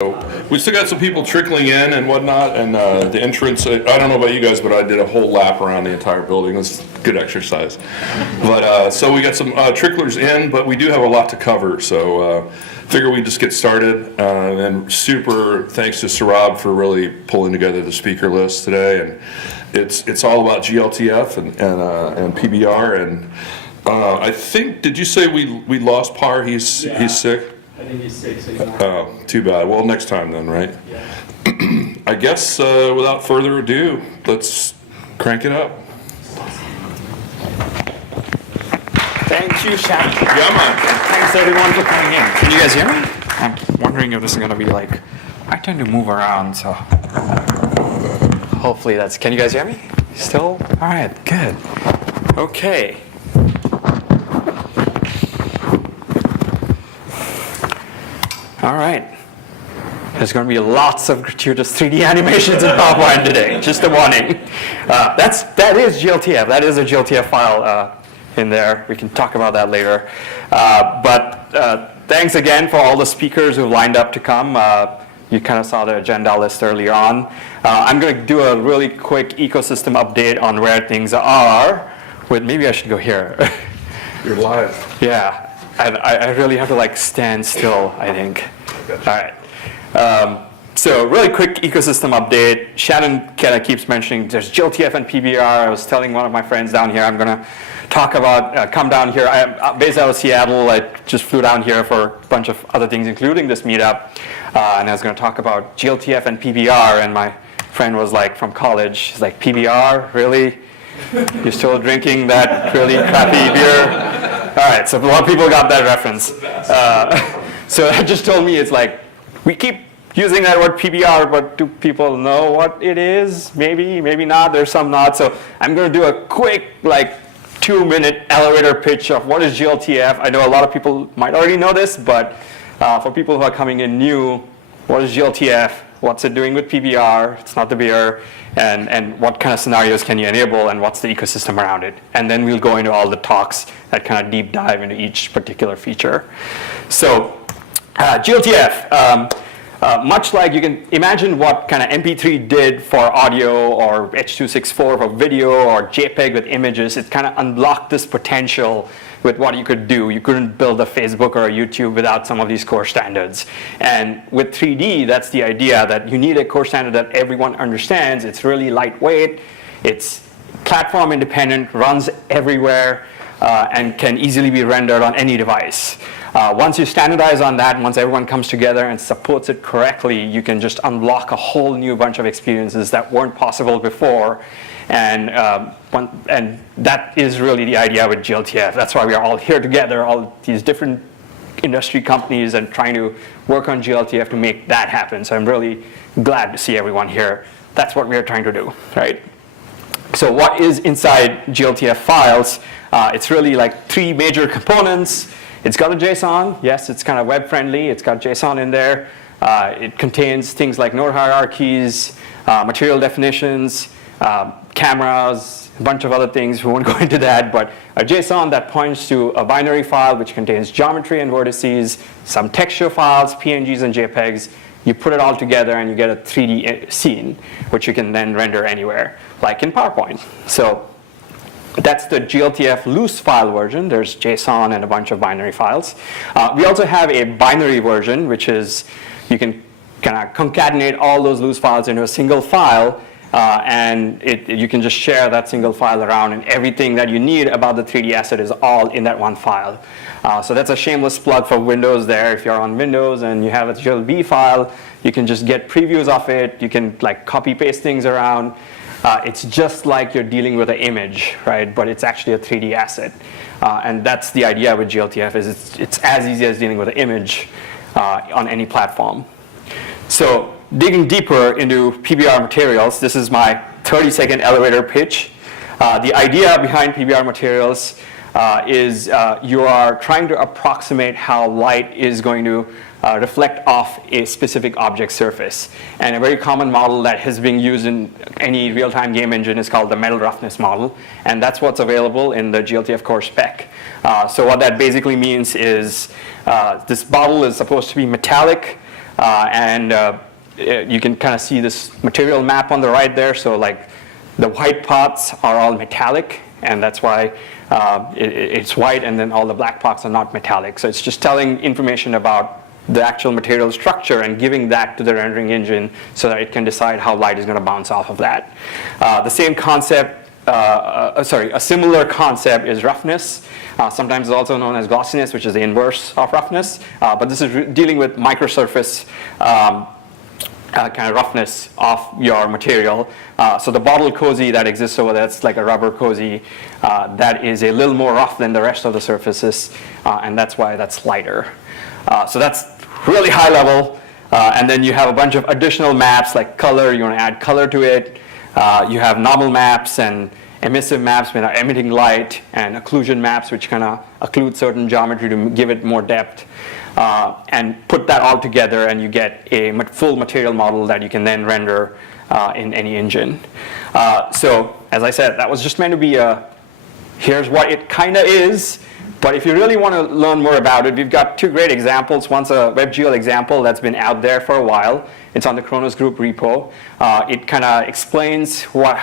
We still got some people trickling in and whatnot, and the entrance, I don't know about you guys, but I did a whole lap around the entire building. It was good exercise. But so we got some tricklers in, but we do have a lot to cover, so figure we just get started. And super thanks to Sarab for really pulling together the speaker list today. And it's all about GLTF and PBR. And I think, did you say we lost Par? He's sick? I think he's sick, so he's not. Oh, too bad. Well, next time then, right? Yeah. I guess without further ado, let's crank it up. Thank you, Shannon. Yeah, man. Thanks everyone for coming in. Can you guys hear me? I'm wondering if this is going to be like, I tend to move around, so hopefully that's, can you guys hear me? Still? All right, good. Okay. All right. There's going to be lots of gratuitous 3D animations in PowerPoint today. Just a warning. That is GLTF. That is a GLTF file in there. We can talk about that later. But thanks again for all the speakers who lined up to come. You kind of saw the agenda list earlier on. I'm going to do a really quick ecosystem update on where things are. Maybe I should go here. You're live. Yeah. And I really have to like stand still, I think. Gotcha. All right. So really quick ecosystem update. Shannon kind of keeps mentioning there's GLTF and PBR. I was telling one of my friends down here, I'm going to talk about, come down here. I'm based out of Seattle. I just flew down here for a bunch of other things, including this meetup. And I was going to talk about GLTF and PBR. And my friend was like from college. He's like, PBR? Really? You're still drinking that really crappy beer? All right, so a lot of people got that reference. So that just told me it's like, we keep using that word PBR, but do people know what it is? Maybe, maybe not, there's some not. So I'm gonna do a quick, like 2-minute elevator pitch of what is GLTF. I know a lot of people might already know this, but for people who are coming in new, what is GLTF? What's it doing with PBR? It's not the beer. And what kind of scenarios can you enable, and what's the ecosystem around it? And then we'll go into all the talks that kind of deep dive into each particular feature. So GLTF, much like you can imagine what kind of MP3 did for audio, or H.264 for video, or JPEG with images, it kind of unlocked this potential with what you could do. You couldn't build a Facebook or a YouTube without some of these core standards. And with 3D, that's the idea, that you need a core standard that everyone understands. It's really lightweight, it's platform independent, runs everywhere, and can easily be rendered on any device. Once you standardize on that, once everyone comes together and supports it correctly, you can just unlock a whole new bunch of experiences that weren't possible before. And that is really the idea with GLTF. That's why we are all here together, all these different industry companies, and trying to work on GLTF to make that happen. So I'm really glad to see everyone here. That's what we are trying to do, right? So what is inside GLTF files? It's really like 3 major components. It's got a JSON. Yes, it's kind of web friendly. It's got JSON in there. It contains things like node hierarchies, material definitions, cameras, a bunch of other things. We won't go into that, but a JSON that points to a binary file which contains geometry and vertices, some texture files, PNGs and JPEGs. You put it all together and you get a 3D scene, which you can then render anywhere, like in PowerPoint. So that's the GLTF loose file version. There's JSON and a bunch of binary files. We also have a binary version, which is you can kind of concatenate all those loose files into a single file. And you can just share that single file around, and everything that you need about the 3D asset is all in that one file. So that's a shameless plug for Windows there. If you're on Windows and you have a GLB file, you can just get previews of it. You can like copy paste things around. It's just like you're dealing with an image, right? But it's actually a 3D asset. And that's the idea with GLTF, is it's as easy as dealing with an image on any platform. So digging deeper into PBR materials, this is my 30-second elevator pitch. The idea behind PBR materials is you are trying to approximate how light is going to reflect off a specific object surface. And a very common model that has been used in any real-time game engine is called the metal roughness model. And that's what's available in the GLTF core spec. So what that basically means is this bottle is supposed to be metallic. You can kind of see this material map on the right there. So like the white parts are all metallic, and that's why it's white, and then all the black parts are not metallic. So it's just telling information about the actual material structure and giving that to the rendering engine so that it can decide how light is going to bounce off of that. The same concept, a similar concept is roughness. Sometimes it's also known as glossiness, which is the inverse of roughness. But this is dealing with microsurface kind of roughness of your material. So the bottle cozy that exists over there, it's like a rubber cozy, that is a little more rough than the rest of the surfaces, and that's why that's lighter. So that's really high level. And then you have a bunch of additional maps like color. You want to add color to it. You have normal maps and emissive maps, which are emitting light, and occlusion maps, which kind of occlude certain geometry to give it more depth. And put that all together, and you get a full material model that you can then render in any engine. So as I said, that was just meant to be here's what it kind of is. But if you really want to learn more about it, we've got two great examples. One's a WebGL example that's been out there for a while. It's on the Kronos Group repo. It kind of explains what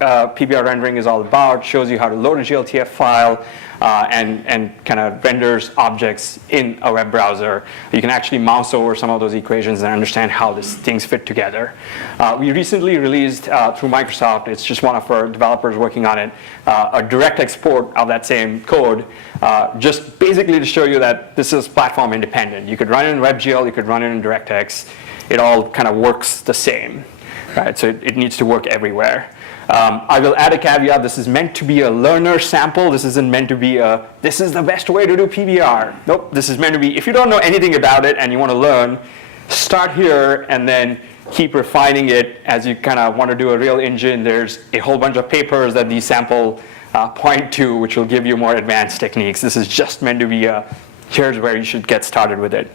PBR rendering is all about, shows you how to load a GLTF file, and kind of renders objects in a web browser. You can actually mouse over some of those equations and understand how these things fit together. We recently released through Microsoft, it's just one of our developers working on it, a direct export of that same code, just basically to show you that this is platform independent. You could run it in WebGL, you could run it in DirectX. It all kind of works the same, right? So it needs to work everywhere. I will add a caveat. This is meant to be a learner sample. This isn't meant to be this is the best way to do PBR. Nope, this is meant to be, if you don't know anything about it and you want to learn, start here and then keep refining it as you kind of want to do a real engine. There's a whole bunch of papers that these sample point to, which will give you more advanced techniques. This is just meant to be here's where you should get started with it.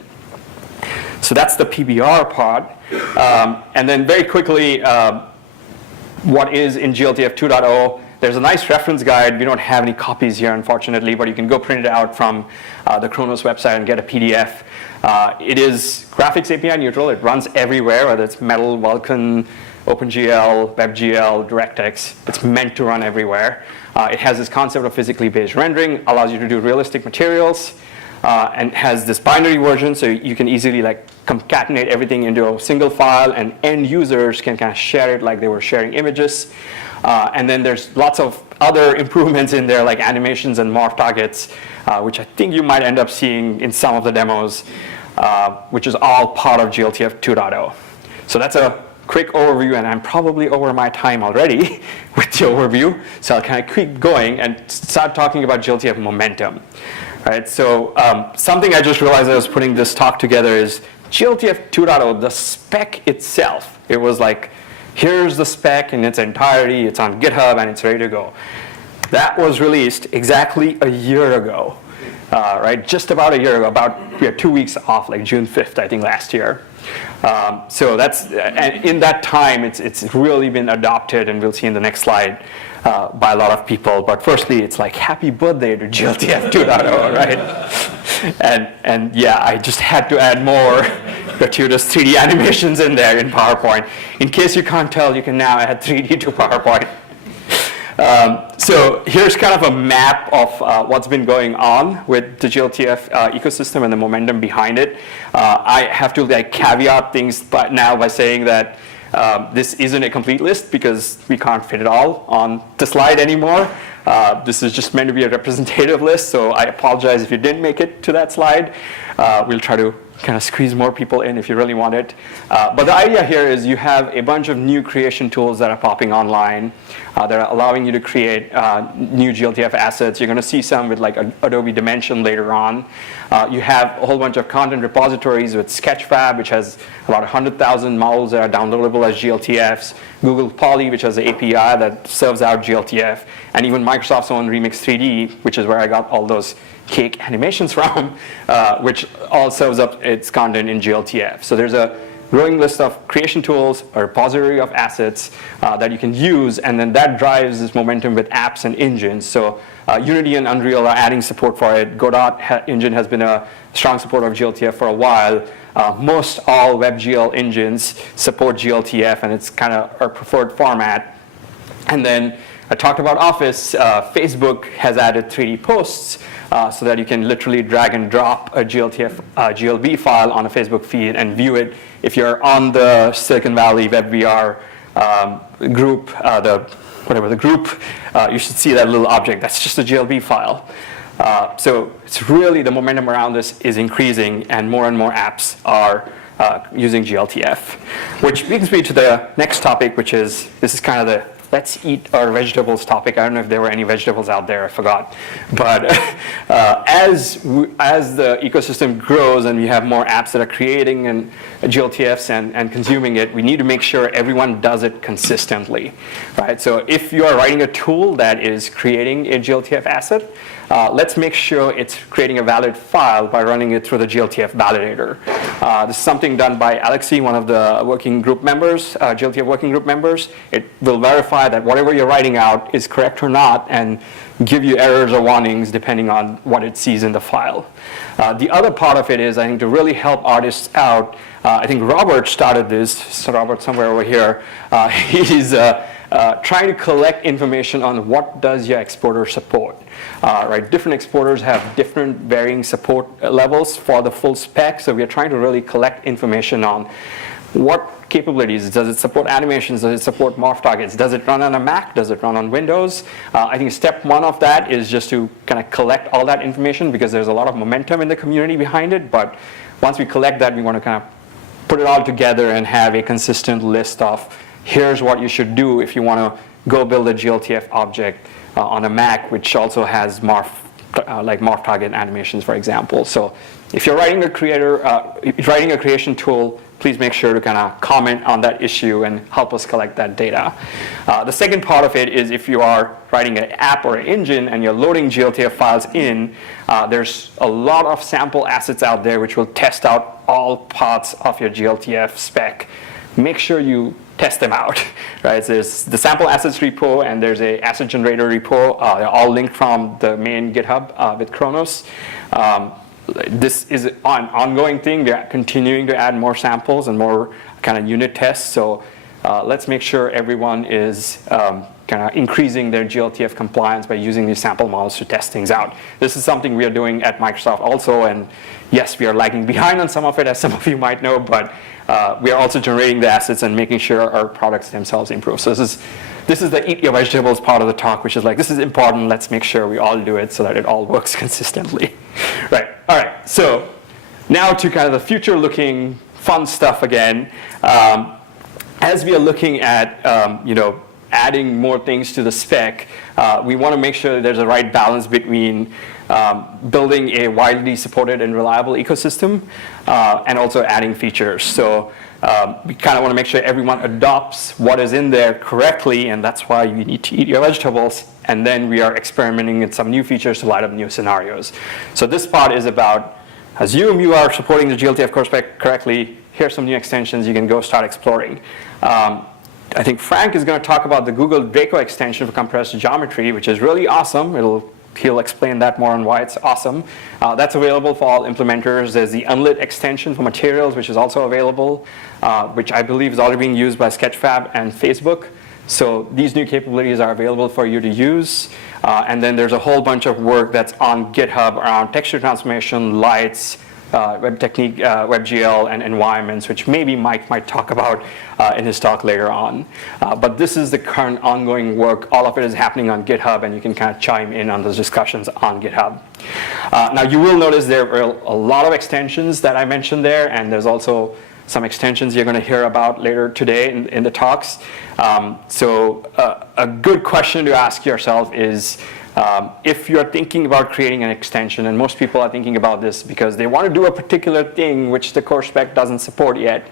So that's the PBR part. And then very quickly, what is in GLTF 2.0. There's a nice reference guide. We don't have any copies here, unfortunately, but you can go print it out from the Kronos website and get a PDF. It is graphics API neutral. It runs everywhere, whether it's Metal, Vulkan, OpenGL, WebGL, DirectX. It's meant to run everywhere. It has this concept of physically based rendering, allows you to do realistic materials, and has this binary version, so you can easily like concatenate everything into a single file, and end users can kind of share it like they were sharing images. And then there's lots of other improvements in there, like animations and morph targets, which I think you might end up seeing in some of the demos, which is all part of GLTF 2.0. So that's a quick overview, and I'm probably over my time already with the overview. So I'll kind of keep going and start talking about GLTF momentum. Right, so something I just realized as I was putting this talk together is GLTF 2.0, the spec itself. It was like, here's the spec in its entirety, it's on GitHub, and it's ready to go. That was released exactly a year ago, right? Just about a year ago, we had 2 weeks off, like June 5th, I think, last year. So that's, and in that time, it's really been adopted, and we'll see in the next slide, by a lot of people. But firstly, it's like, happy birthday to GLTF 2.0, right? And yeah, I just had to add more gratuitous 3D animations in there in PowerPoint. In case you can't tell, you can now add 3D to PowerPoint. So here's kind of a map of what's been going on with the GLTF ecosystem and the momentum behind it. I have to like caveat things now by saying that this isn't a complete list because we can't fit it all on the slide anymore. This is just meant to be a representative list, so I apologize if you didn't make it to that slide. We'll try to kind of squeeze more people in if you really want it. But the idea here is you have a bunch of new creation tools that are popping online that are allowing you to create new GLTF assets. You're going to see some with like Adobe Dimension later on. You have a whole bunch of content repositories with Sketchfab, which has about 100,000 models that are downloadable as GLTFs. Google Poly, which has an API that serves out GLTF. And even Microsoft's own Remix 3D, which is where I got all those cake animations from, which all serves up its content in GLTF. So there's a growing list of creation tools, a repository of assets that you can use, and then that drives this momentum with apps and engines. So Unity and Unreal are adding support for it. Godot engine has been a strong supporter of GLTF for a while. most all WebGL engines support GLTF, and it's kind of our preferred format. And then I talked about Office. Facebook has added 3D posts so that you can literally drag and drop a GLTF GLB file on a Facebook feed and view it. If you're on the Silicon Valley WebVR group, the group, you should see that little object. That's just a GLB file. So it's really, the momentum around this is increasing, and more apps are using GLTF. Which brings me to the next topic, which is, this is kind of the let's eat our vegetables topic. I don't know if there were any vegetables out there, I forgot. But as the ecosystem grows and we have more apps that are creating and GLTFs and consuming it, we need to make sure everyone does it consistently, right? So if you are writing a tool that is creating a GLTF asset, let's make sure it's creating a valid file by running it through the GLTF validator. This is something done by Alexei, one of the working group members, GLTF working group members. It will verify that whatever you're writing out is correct or not, and give you errors or warnings depending on what it sees in the file. The other part of it is, I think, to really help artists out. I think Robert started this, so Robert somewhere over here. He's trying to collect information on what does your exporter support. Right, different exporters have different varying support levels for the full spec, so we are trying to really collect information on what capabilities. Does it support animations? Does it support morph targets? Does it run on a Mac? Does it run on Windows? I think step one of that is just to kind of collect all that information, because there's a lot of momentum in the community behind it. But once we collect that, we want to kind of put it all together and have a consistent list of here's what you should do if you want to go build a GLTF object on a Mac, which also has morph target animations, for example. So if you're writing a creation tool, please make sure to kind of comment on that issue and help us collect that data. The second part of it is, if you are writing an app or an engine and you're loading GLTF files in, there's a lot of sample assets out there which will test out all parts of your GLTF spec. Make sure you test them out, right? So there's the sample assets repo, and there's a asset generator repo. They're all linked from the main GitHub with Kronos. This is an ongoing thing. We're continuing to add more samples and more kind of unit tests. So let's make sure everyone is kind of increasing their GLTF compliance by using these sample models to test things out. This is something we are doing at Microsoft also, and yes, we are lagging behind on some of it, as some of you might know, but we are also generating the assets and making sure our products themselves improve. So this is the eat your vegetables part of the talk, which is like, this is important, let's make sure we all do it so that it all works consistently. Right, all right, so now to kind of the future-looking fun stuff again. As we are looking at adding more things to the spec, we want to make sure that there's a right balance between building a widely supported and reliable ecosystem and also adding features. So we kind of want to make sure everyone adopts what is in there correctly, and that's why you need to eat your vegetables. And then we are experimenting with some new features to light up new scenarios. So this part is about, assume you are supporting the GLTF core spec correctly, here's some new extensions you can go start exploring. I think Frank is going to talk about the Google Draco extension for compressed geometry, which is really awesome. He'll explain that more on why it's awesome. That's available for all implementers. There's the Unlit extension for materials, which is also available, which I believe is already being used by Sketchfab and Facebook. So these new capabilities are available for you to use. And then there's a whole bunch of work that's on GitHub around texture transformation, lights, web technique, WebGL, and environments, which maybe Mike might talk about in his talk later on. But this is the current ongoing work. All of it is happening on GitHub, and you can kind of chime in on those discussions on GitHub. Now, you will notice there are a lot of extensions that I mentioned there, and there's also some extensions you're going to hear about later today in the talks. So a good question to ask yourself is, if you're thinking about creating an extension, and most people are thinking about this because they want to do a particular thing which the core spec doesn't support yet,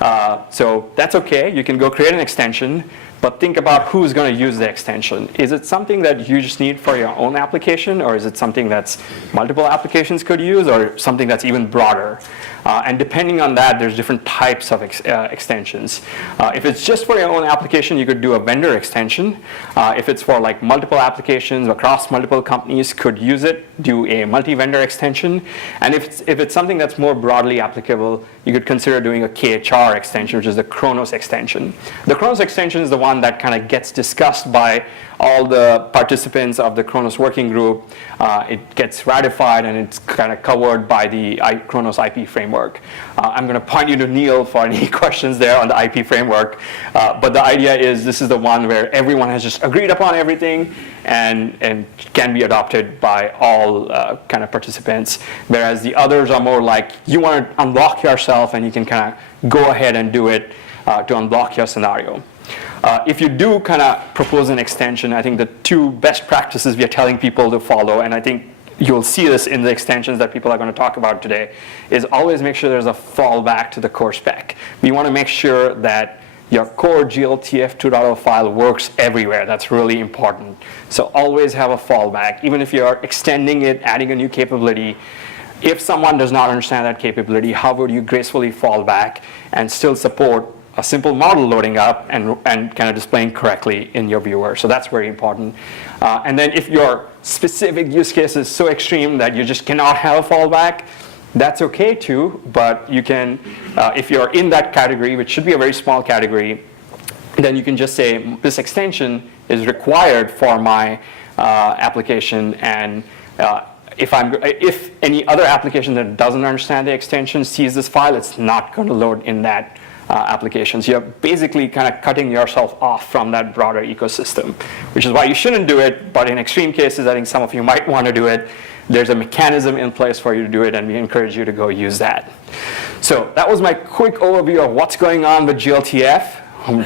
So that's okay. You can go create an extension, but think about who's going to use the extension. Is it something that you just need for your own application, or is it something that's multiple applications could use, or something that's even broader? And depending on that, there's different types of extensions. If it's just for your own application, you could do a vendor extension. If it's for like multiple applications across multiple companies could use it, do a multi-vendor extension. And if it's something that's more broadly applicable, you could consider doing a KHR extension, which is the Kronos extension. The Kronos extension is the one that kind of gets discussed by all the participants of the Kronos working group. It gets ratified and it's kind of covered by the Kronos IP framework. I'm going to point you to Neil for any questions there on the IP framework. But the idea is this is the one where everyone has just agreed upon everything and can be adopted by all kind of participants. Whereas the others are more like you want to unlock yourself and you can kind of go ahead and do it to unblock your scenario. If you do kind of propose an extension, I think the two best practices we are telling people to follow, and I think you'll see this in the extensions that people are going to talk about today, is always make sure there's a fallback to the core spec. We want to make sure that your core GLTF 2.0 file works everywhere. That's really important. So always have a fallback. Even if you're extending it, adding a new capability, if someone does not understand that capability, how would you gracefully fall back and still support a simple model loading up and kind of displaying correctly in your viewer? So that's very important. And then if your specific use case is so extreme that you just cannot have a fallback, that's okay too, but you can, if you're in that category, which should be a very small category, then you can just say this extension is required for my application, and if any other application that doesn't understand the extension sees this file, it's not going to load in that application. So you're basically kind of cutting yourself off from that broader ecosystem, which is why you shouldn't do it, but in extreme cases, I think some of you might want to do it. There's a mechanism in place for you to do it, and we encourage you to go use that. So that was my quick overview of what's going on with GLTF,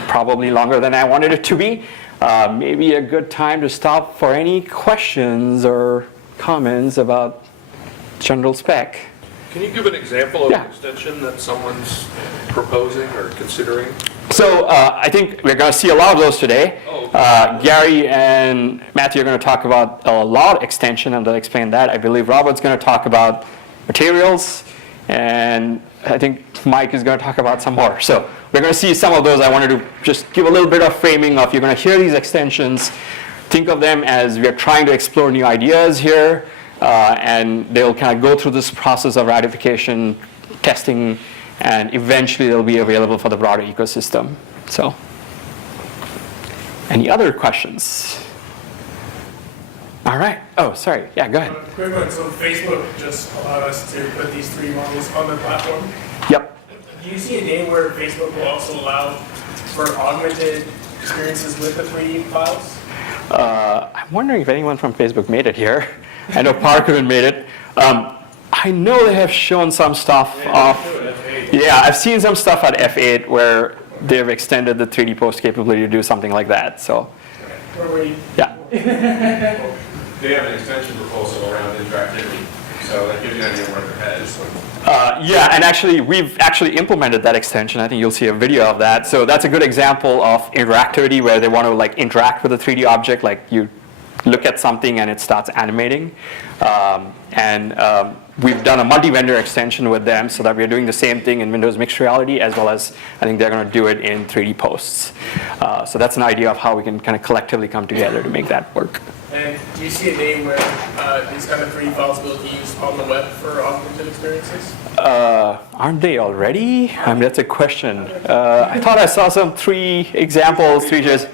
probably longer than I wanted it to be. Maybe a good time to stop for any questions or comments about general spec. Can you give an example of Yeah. an extension that someone's proposing or considering? So I think we're going to see a lot of those today. Oh, okay. Gary and Matthew are going to talk about a lot extension, and they'll explain that. I believe Robert's going to talk about materials, and I think Mike is going to talk about some more. So we're going to see some of those. I wanted to just give a little bit of framing of, you're going to hear these extensions. Think of them as we're trying to explore new ideas here, and they'll kind of go through this process of ratification, testing, and eventually they'll be available for the broader ecosystem. So, any other questions? All right. Oh, sorry. Yeah, go ahead. Quick one. So Facebook just allowed us to put these 3 models on their platform. Yep. Do you see a day where Facebook will also allow for augmented experiences with the 3D files? I'm wondering if anyone from Facebook made it here. I know Parker made it. I know they have shown some stuff Yeah, I've seen some stuff at F8 where they've extended the 3D post capability to do something like that. So, Where were you? yeah. They have an extension proposal around interactivity, so that gives you an idea where their head is. Yeah, and actually, we've actually implemented that extension. I think you'll see a video of that. So that's a good example of interactivity where they want to like interact with a 3D object, like you look at something and it starts animating. We've done a multi-vendor extension with them so that we're doing the same thing in Windows Mixed Reality, as well as I think they're going to do it in 3D posts. So that's an idea of how we can kind of collectively come together to make that work. And do you see a day where these kind of 3D files will be used on the web for augmented experiences? Aren't they already? I mean, that's a question. I thought I saw some 3 examples, 3 just.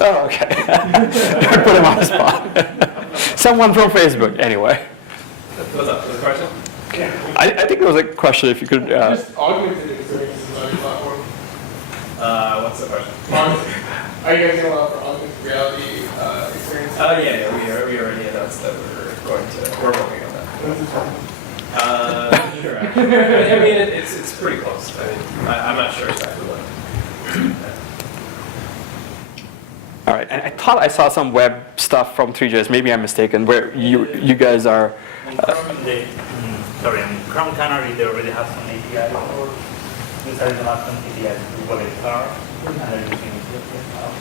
Oh, okay. Don't put him on the spot. Someone from Facebook, anyway. What's up? Was a question? Yeah. I think there was a question if you could. Just augmented experiences on your platform. What's the question? Are you guys going to allow for augmented reality experiences? Yeah, we already announced that we're working on that. Sure. I mean, it's pretty close. I mean, I'm not sure exactly what. All right, and I thought I saw some web stuff from 3JS. Maybe I'm mistaken. Where you guys are. In Chrome Canary, they already have some API for this there is an option PDF to WebVR, and they're using GLTF file.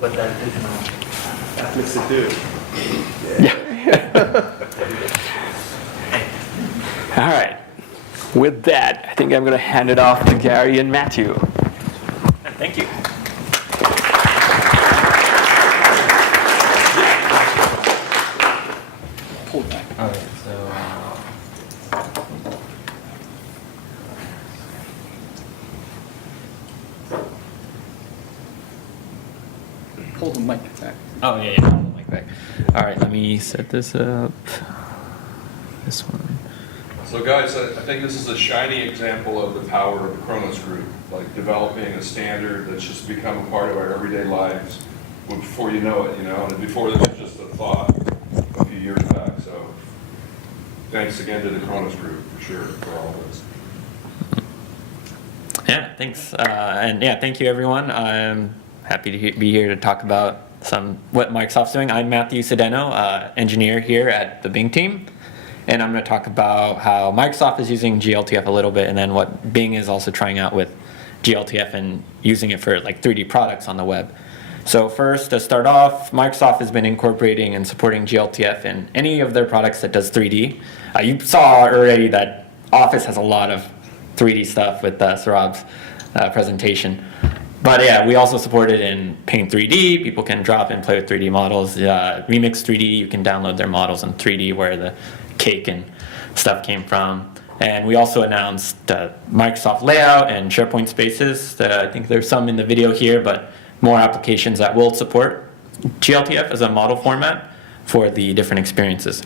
But that is not. That makes it do. All right. With that, I think I'm going to hand it off to Gary and Matthew. Thank you. Alright, so. Pull the mic back. Oh, yeah, pull the mic back. All right, let me set this up. This one. So guys, I think this is a shiny example of the power of the Kronos group, like developing a standard that's just become a part of our everyday lives before you know it, and before this was just a thought a few years back. So thanks again to the Kronos group for sure for all of this. Yeah, thanks. And yeah, thank you everyone. I'm happy to be here to talk about what Microsoft's doing. I'm Matthew Sedeno, engineer here at the Bing team. And I'm going to talk about how Microsoft is using GLTF a little bit, and then what Bing is also trying out with GLTF and using it for like 3D products on the web. So first, to start off, Microsoft has been incorporating and supporting GLTF in any of their products that does 3D. You saw already that Office has a lot of 3D stuff with Saurabh's presentation. But yeah, we also support it in Paint 3D. People can drop and play with 3D models. Remix 3D, you can download their models in 3D where the cake and stuff came from. And we also announced Microsoft Layout and SharePoint Spaces. I think there's some in the video here, but more applications that will support GLTF as a model format for the different experiences.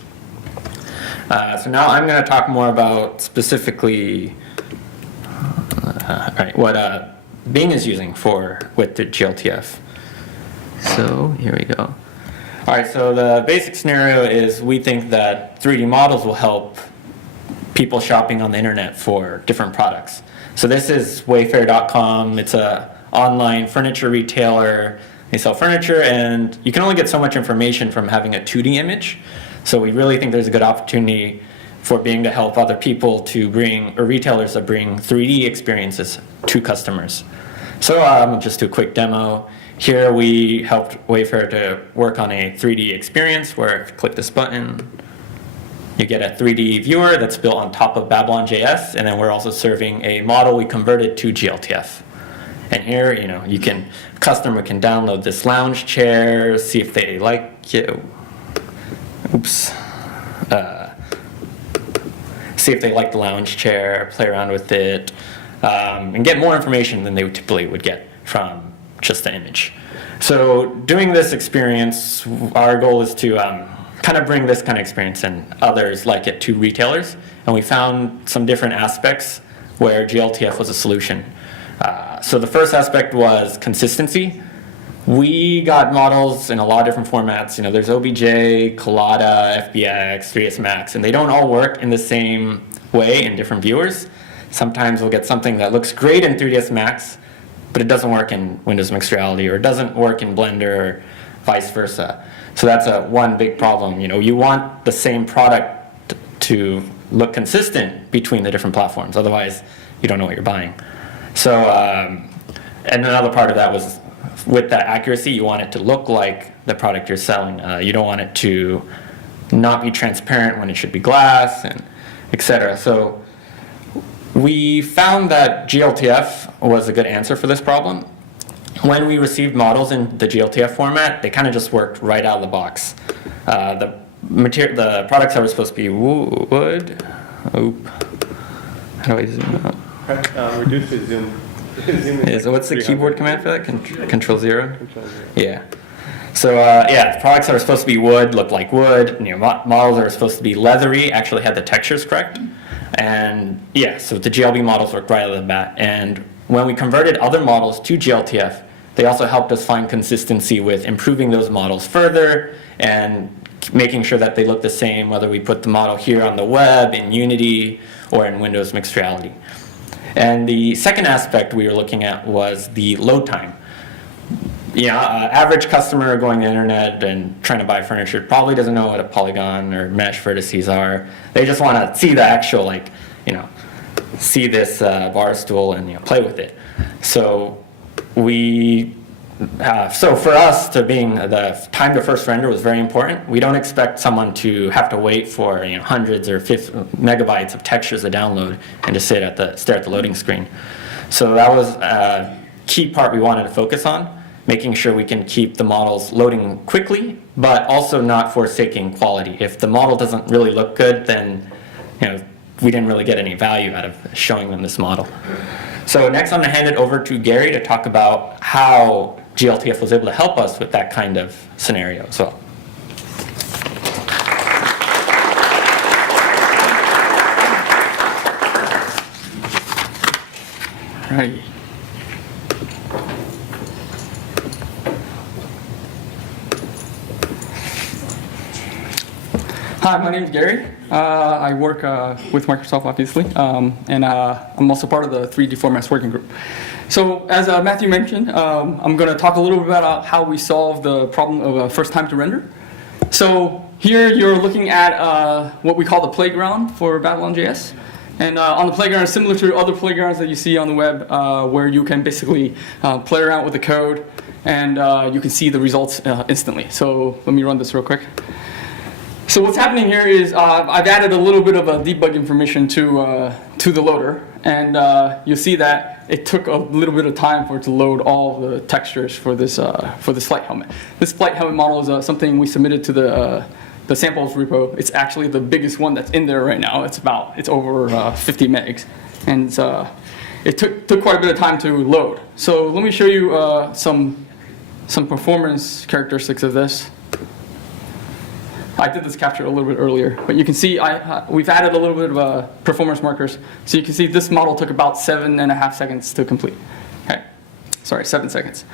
So now I'm going to talk more about specifically what Bing is using with the GLTF. So here we go. All right, so the basic scenario is we think that 3D models will help people shopping on the internet for different products. So this is Wayfair.com. It's an online furniture retailer. They sell furniture, and you can only get so much information from having a 2D image. So we really think there's a good opportunity for Bing to help other people to bring, or retailers to bring 3D experiences to customers. So just do a quick demo. Here we helped Wayfair to work on a 3D experience where if you click this button, you get a 3D viewer that's built on top of Babylon.js, and then we're also serving a model we converted to GLTF. And here, customer can download this lounge chair, see if they like it. Oops. See if they like the lounge chair, play around with it, and get more information than they typically would get from just the image. So doing this experience, our goal is to kind of bring this kind of experience and others like it to retailers. And we found some different aspects where GLTF was a solution. So the first aspect was consistency. We got models in a lot of different formats. There's OBJ, Collada, FBX, 3ds Max, and they don't all work in the same way in different viewers. Sometimes we'll get something that looks great in 3ds Max, but it doesn't work in Windows Mixed Reality, or it doesn't work in Blender, or vice versa. So that's one big problem. You want the same product to look consistent between the different platforms. Otherwise, you don't know what you're buying. So, and another part of that was with that accuracy, you want it to look like the product you're selling. You don't want it to not be transparent when it should be glass, and etc. So we found that GLTF was a good answer for this problem. When we received models in the GLTF format, they kind of just worked right out of the box. The products that were supposed to be wood. Oop. How do I zoom out? Reduce the zoom. What's the keyboard command for that? Control 0? Control 0. Yeah. So the products that are supposed to be wood looked like wood. Models that are supposed to be leathery actually had the textures correct. And yeah, so the GLB models worked right out of the bat. And when we converted other models to GLTF, they also helped us find consistency with improving those models further and making sure that they look the same, whether we put the model here on the web, in Unity, or in Windows Mixed Reality. And the second aspect we were looking at was the load time. Average customer going to the internet and trying to buy furniture probably doesn't know what a polygon or mesh vertices are. They just want to see the actual see this bar stool and play with it. So so for us, the time to first render was very important. We don't expect someone to have to wait for hundreds or megabytes of textures to download and just stare at the loading screen. So that was a key part we wanted to focus on, making sure we can keep the models loading quickly, but also not forsaking quality. If the model doesn't really look good, then we didn't really get any value out of showing them this model. So next I'm going to hand it over to Gary to talk about how GLTF was able to help us with that kind of scenario as well. Right. Hi, my name is Gary. I work with Microsoft, obviously, and I'm also part of the 3D formats working group. So as Matthew mentioned, I'm going to talk a little bit about how we solve the problem of first time to render. So here you're looking at what we call the playground for Babylon.js. And on the playground, similar to other playgrounds that you see on the web, where you can basically play around with the code and you can see the results instantly. So let me run this real quick. So what's happening here is I've added a little bit of debug information to the loader, and you'll see that it took a little bit of time for it to load all of the textures for this flight helmet. This flight helmet model is something we submitted to the samples repo. It's actually the biggest one that's in there right now. It's over 50 megs, and it took quite a bit of time to load. So let me show you some performance characteristics of this. I did this capture a little bit earlier, but you can see we've added a little bit of performance markers. So you can see this model took about 7.5 seconds to complete. Okay, sorry, 7 seconds.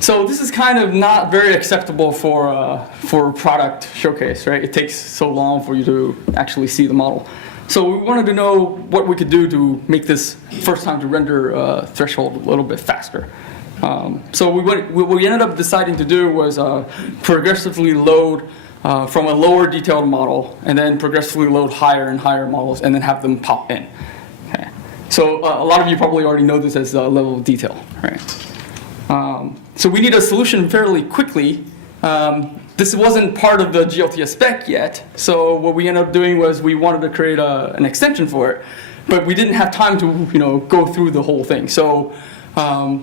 So this is kind of not very acceptable for a product showcase, right? It takes so long for you to actually see the model. So we wanted to know what we could do to make this first time to render threshold a little bit faster. So what we ended up deciding to do was progressively load from a lower detailed model, and then progressively load higher and higher models, and then have them pop in. Okay. So a lot of you probably already know this as level of detail, right? So we need a solution fairly quickly. This wasn't part of the GLTF spec yet, so what we ended up doing was we wanted to create an extension for it, but we didn't have time to go through the whole thing. So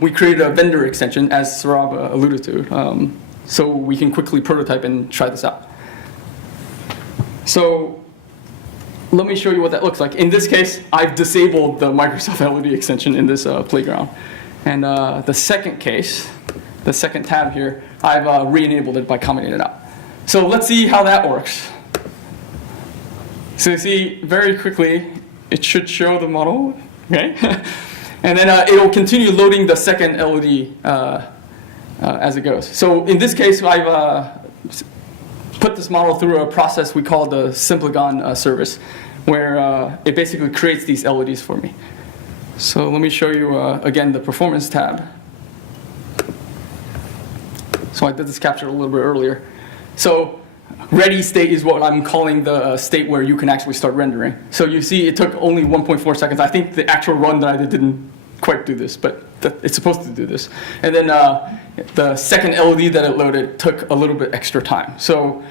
we created a vendor extension, as Saurabh alluded to, so we can quickly prototype and try this out. So let me show you what that looks like. In this case, I've disabled the Microsoft LED extension in this playground. And the second case, the second tab here, I've re-enabled it by commenting it out. So let's see how that works. So you see, very quickly, it should show the model, okay? And then it'll continue loading the second LED as it goes. So in this case, I've put this model through a process we call the Simpligon service, where it basically creates these LEDs for me. So let me show you, again, the performance tab. So I did this capture a little bit earlier. So ready state is what I'm calling the state where you can actually start rendering. So you see it took only 1.4 seconds. I think the actual run that I did didn't quite do this, but it's supposed to do this. And then the second LED that it loaded took a little bit extra time. So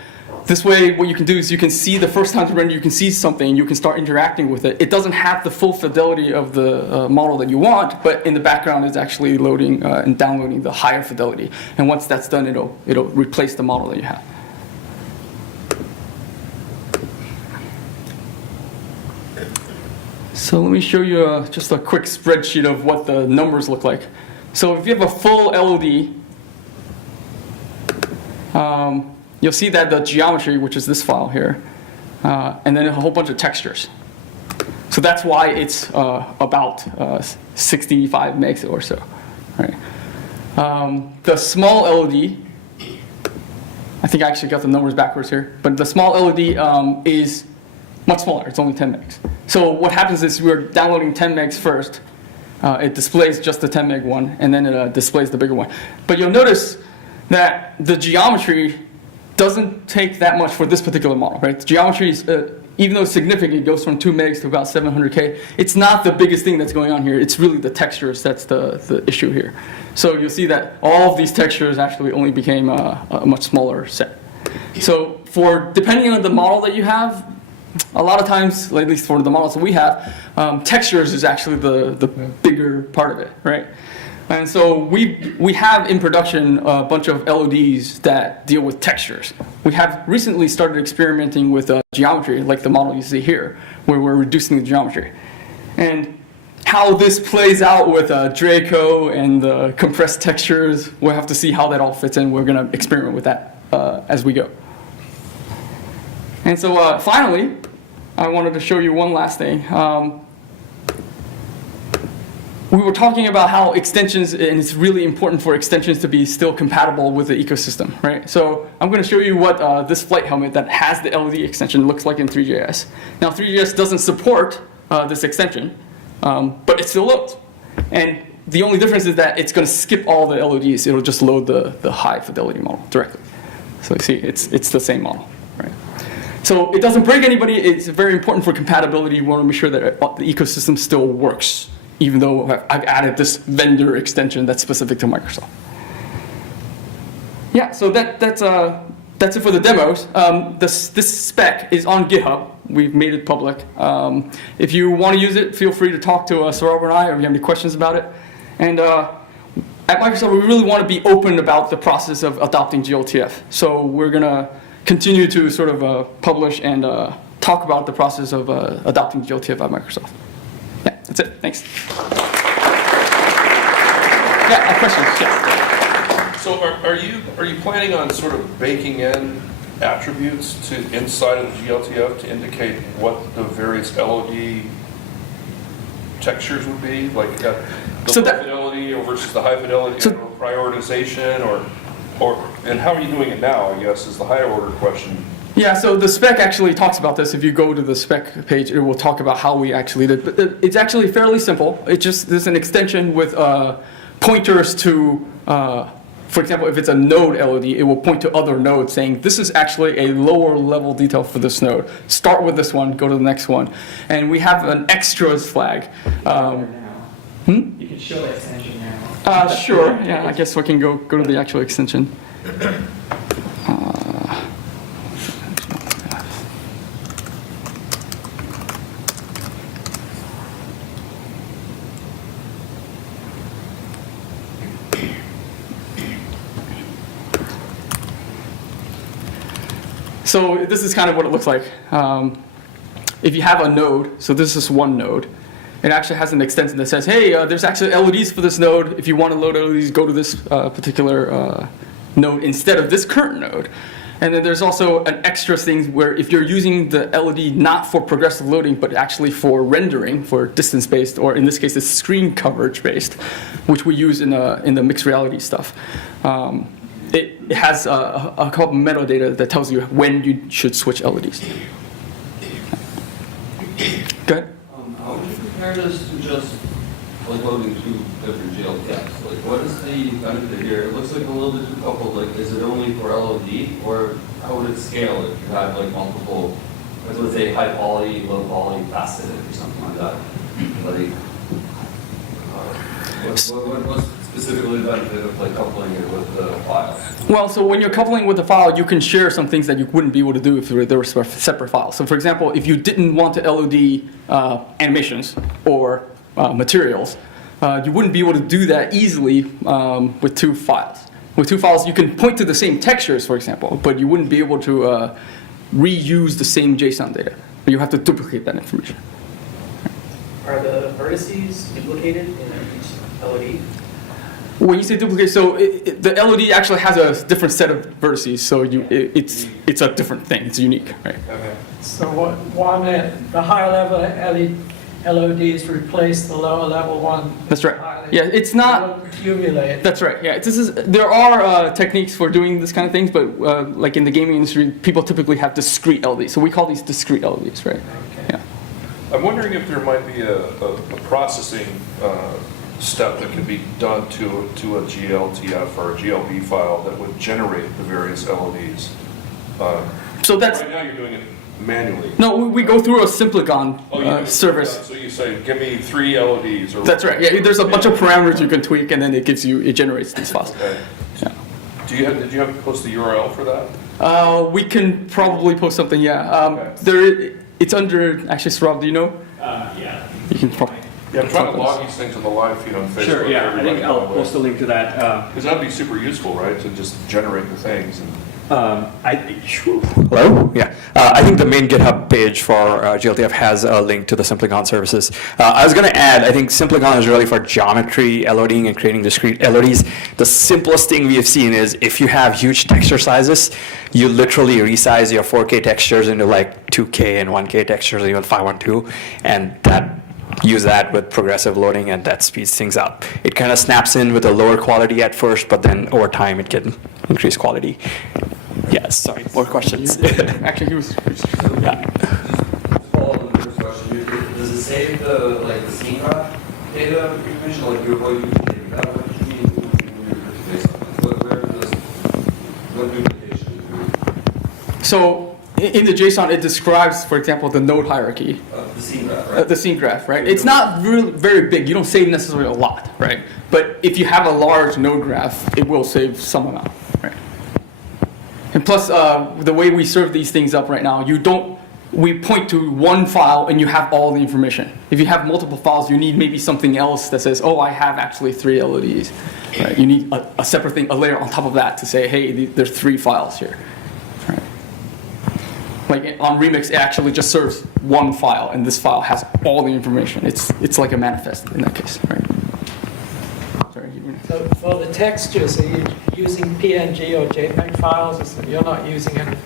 this way, what you can do is you can see the first time to render, you can see something, you can start interacting with it. It doesn't have the full fidelity of the model that you want, but in the background it's actually loading and downloading the higher fidelity. And once that's done, it'll replace the model that you have. So let me show you just a quick spreadsheet of what the numbers look like. So if you have a full LED, you'll see that the geometry, which is this file here, and then a whole bunch of textures. So that's why it's about 65 megs or so. Right? The small LED, I think I actually got the numbers backwards here, but the small LED is much smaller. It's only 10 megs. So what happens is we're downloading 10 megs first. It displays just the 10 meg one, and then it displays the bigger one. But you'll notice that the geometry doesn't take that much for this particular model, right? The geometry is, even though it's significant, it goes from 2 megs to about 700K. It's not the biggest thing that's going on here. It's really the textures that's the issue here. So you'll see that all of these textures actually only became a much smaller set. So depending on the model that you have, a lot of times, at least for the models that we have, textures is actually the bigger part of it, right? And so we have in production a bunch of LODs that deal with textures. We have recently started experimenting with geometry, like the model you see here, where we're reducing the geometry. And how this plays out with Draco and the compressed textures, we'll have to see how that all fits in. We're going to experiment with that as we go. And so finally, I wanted to show you one last thing. We were talking about how extensions, and it's really important for extensions to be still compatible with the ecosystem, right? So I'm going to show you what this flight helmet that has the LED extension looks like in 3JS. Now 3JS doesn't support this extension, but it still loads. And the only difference is that it's going to skip all the LEDs. It'll just load the high fidelity model directly. So you see, it's the same model, right? So it doesn't break anybody. It's very important for compatibility. You want to make sure that the ecosystem still works, even though I've added this vendor extension that's specific to Microsoft. Yeah, so that's it for the demos. This spec is on GitHub. We've made it public. If you want to use it, feel free to talk to Saurabh and I, or if you have any questions about it. And at Microsoft, we really want to be open about the process of adopting GLTF. So we're going to continue to sort of publish and talk about the process of adopting GLTF at Microsoft. Yeah, that's it. Thanks. Yeah, questions? Yeah. So are you planning on sort of baking in attributes to inside of the GLTF to indicate what the various LOD textures would be, like the low fidelity versus the high fidelity, or prioritization, and how are you doing it now, I guess, is the higher order question. Yeah, so the spec actually talks about this. If you go to the spec page, it will talk about how we actually did. But it's actually fairly simple. There's an extension with pointers to, for example, if it's a node LED, it will point to other nodes saying, this is actually a lower level detail for this node. Start with this one, go to the next one. And we have an extras flag. You can show the extension now. Sure, yeah, I guess we can go to the actual extension. So this is kind of what it looks like. If you have a node, so this is one node, it actually has an extension that says, hey, there's actually LEDs for this node. If you want to load LEDs, go to this particular node instead of this current node. And then there's also an extra thing where if you're using the LED not for progressive loading, but actually for rendering, for distance-based, or in this case, it's screen coverage-based, which we use in the mixed reality stuff. It has a couple metadata that tells you when you should switch LEDs. Go ahead. How would you compare this to just like loading two different GLTFs? Like, what is the benefit here? It looks like a little bit too coupled. Like, is it only for LOD, or how would it scale if you had like multiple, let's say high quality, low quality, faceted, or something like that? Like, what's specifically the benefit of like coupling it with the file? Well, so when you're coupling with the file, you can share some things that you wouldn't be able to do if there were separate files. So for example, if you didn't want to LOD animations or materials, you wouldn't be able to do that easily with two files. With two files, you can point to the same textures, for example, but you wouldn't be able to reuse the same JSON data. You have to duplicate that information. Are the vertices duplicated in each LOD? When you say duplicate, so the LOD actually has a different set of vertices, so it's a different thing. It's unique, right? Okay. So one, the higher level LODs replace the lower level one. That's right. Yeah, it's not accumulate. That's right. Yeah, there are techniques for doing this kind of things, but like in the gaming industry, people typically have discrete LEDs. So we call these discrete LEDs, right? Okay. Yeah. I'm wondering if there might be a processing step that could be done to a GLTF or a GLB file that would generate the various LODs. So that's, Right now, you're doing it manually. no, we go through a Simplicon You service. So you say, give me 3 LODs. Or That's right. Yeah, there's a bunch of parameters you can tweak, and then it generates these files. Okay. Yeah. Did you have to post the URL for that? We can probably post something. Yeah. It's under. Actually, Saurabh, do you know? Yeah. You can probably. Yeah, I'm trying to log these things on the live feed on Facebook. Sure, yeah, I think I'll post a link to that. Because that'd be super useful, right, to just generate the things. And Hello? Yeah. I think the main GitHub page for GLTF has a link to the Simplicon services. I was going to add, I think Simplicon is really for geometry, LODing, and creating discrete LODs. The simplest thing we have seen is if you have huge texture sizes, you literally resize your 4K textures into like 2K and 1K textures, even 512, and use that with progressive loading, and that speeds things up. It kind of snaps in with a lower quality at first, but then over time it can increase quality. Yes, sorry, more questions. Actually, he was. Yeah. Follow up on the first question. Does it save the scene graph data information, like you're going to use that? What do you mean based on this? What duplication is there? So in the JSON, it describes, for example, the node hierarchy. The scene graph, right? The scene graph, right? It's not really very big. You don't save necessarily a lot, right? But if you have a large node graph, it will save some amount, right? And plus, the way we serve these things up right now, we point to one file and you have all the information. If you have multiple files, you need maybe something else that says, oh, I have actually 3 LODs. Right? You need a separate thing, a layer on top of that to say, hey, there's 3 files here. Right? Like on Remix, it actually just serves one file, and this file has all the information. It's like a manifest in that case, right? Sorry, you were next. So for the textures, are you using PNG or JPEG files? You're not using any?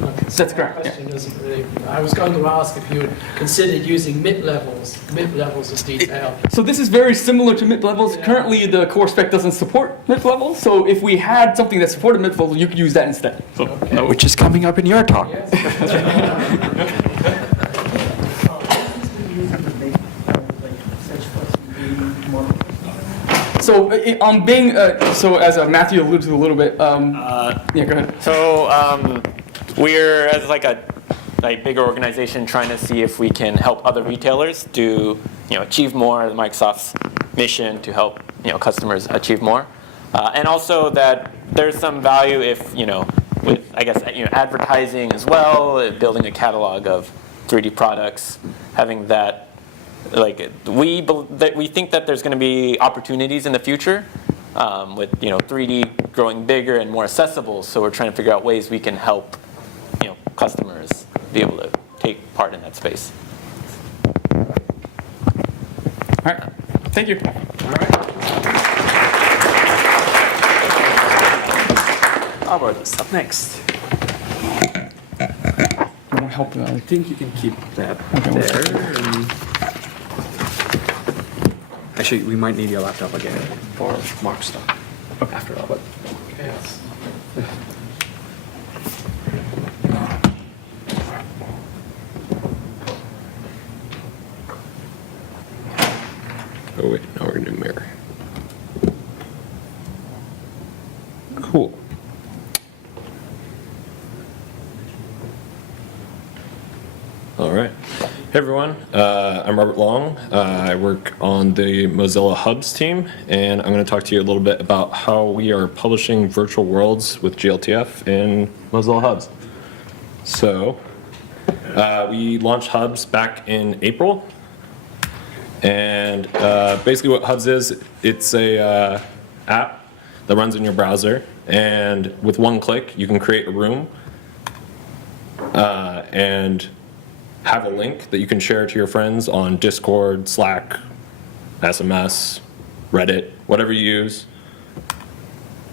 Okay, so That's correct, my question doesn't really, I was going to ask if you had considered using MIP levels of detail. So this is very similar to MIP levels. Yeah. Currently, the core spec doesn't support MIP levels. So if we had something that supported MIP levels, you could use that instead. So, Which is coming up in your talk. So on Bing, so as Matthew alluded to a little bit, yeah, go ahead. So we're as like a bigger organization trying to see if we can help other retailers achieve more of Microsoft's mission to help customers achieve more, and also that there's some value if with advertising as well, building a catalog of 3D products, having that. We think that there's going to be opportunities in the future with 3D growing bigger and more accessible. So we're trying to figure out ways we can help customers be able to take part in that space. All right, thank you. All right. Albert is up next. I want to help. I think you can keep that Okay, there. Actually, we might need your laptop again for Mark's stuff after all, but. Oh wait, now we're gonna do mirror. Cool. All right. Hey everyone, I'm Robert Long. I work on the Mozilla Hubs team, and I'm going to talk to you a little bit about how we are publishing virtual worlds with GLTF in Mozilla Hubs. So, we launched Hubs back in April, and basically what Hubs is, it's a app that runs in your browser, and with one click you can create a room and have a link that you can share to your friends on Discord, Slack, SMS, Reddit, whatever you use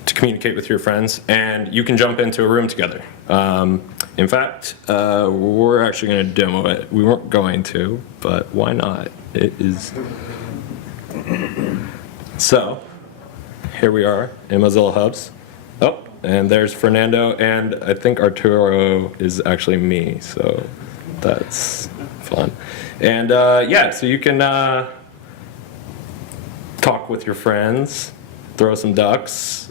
to communicate with your friends, and you can jump into a room together. In fact, we're actually going to demo it. We weren't going to, but why not? It is. So, here we are in Mozilla Hubs. Oh, and there's Fernando, and I think Arturo is actually me, so that's fun. And yeah, so you can talk with your friends, throw some ducks,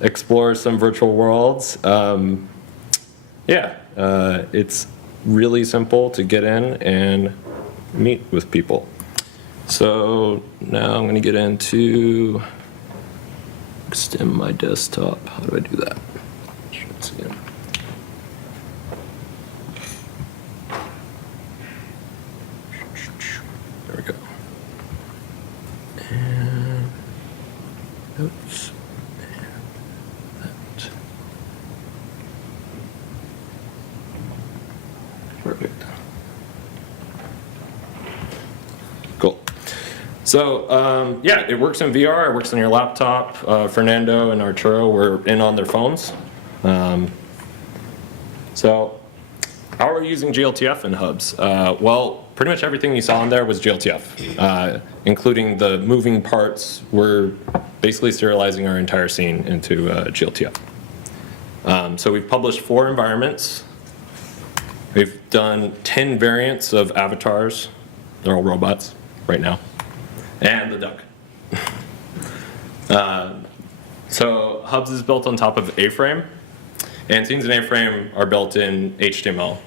explore some virtual worlds. yeah, it's really simple to get in and meet with people. So now I'm going to get into extend my desktop. How do I do that? Once again. There we go. And oops. And that. Perfect. Cool. So yeah, it works in VR. It works on your laptop. Fernando and Arturo were in on their phones. So how are we using GLTF in hubs? Well, pretty much everything you saw in there was GLTF, including the moving parts. We're basically serializing our entire scene into GLTF. So we've published 4 environments. We've done 10 variants of avatars. They're all robots right now. And the duck. So Hubs is built on top of A-Frame, and scenes in A-Frame are built in HTML.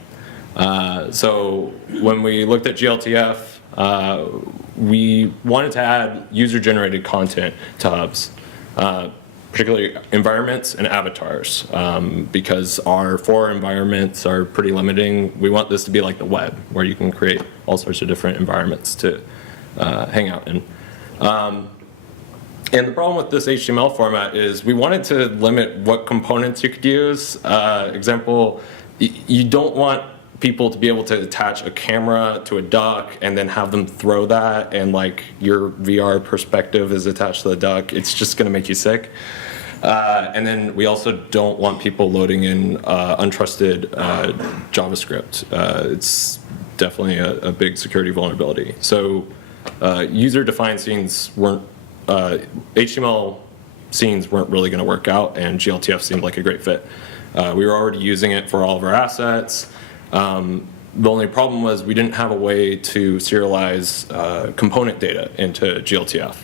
So when we looked at GLTF, we wanted to add user-generated content to Hubs, particularly environments and avatars, because our 4 environments are pretty limiting. We want this to be like the web, where you can create all sorts of different environments to hang out in. And the problem with this HTML format is we wanted to limit what components you could use. Example, you don't want people to be able to attach a camera to a duck and then have them throw that, and like your VR perspective is attached to the duck. It's just gonna make you sick. And then we also don't want people loading in untrusted JavaScript. It's definitely a big security vulnerability. So user-defined scenes weren't, HTML scenes weren't really going to work out, and GLTF seemed like a great fit. We were already using it for all of our assets. The only problem was we didn't have a way to serialize component data into GLTF.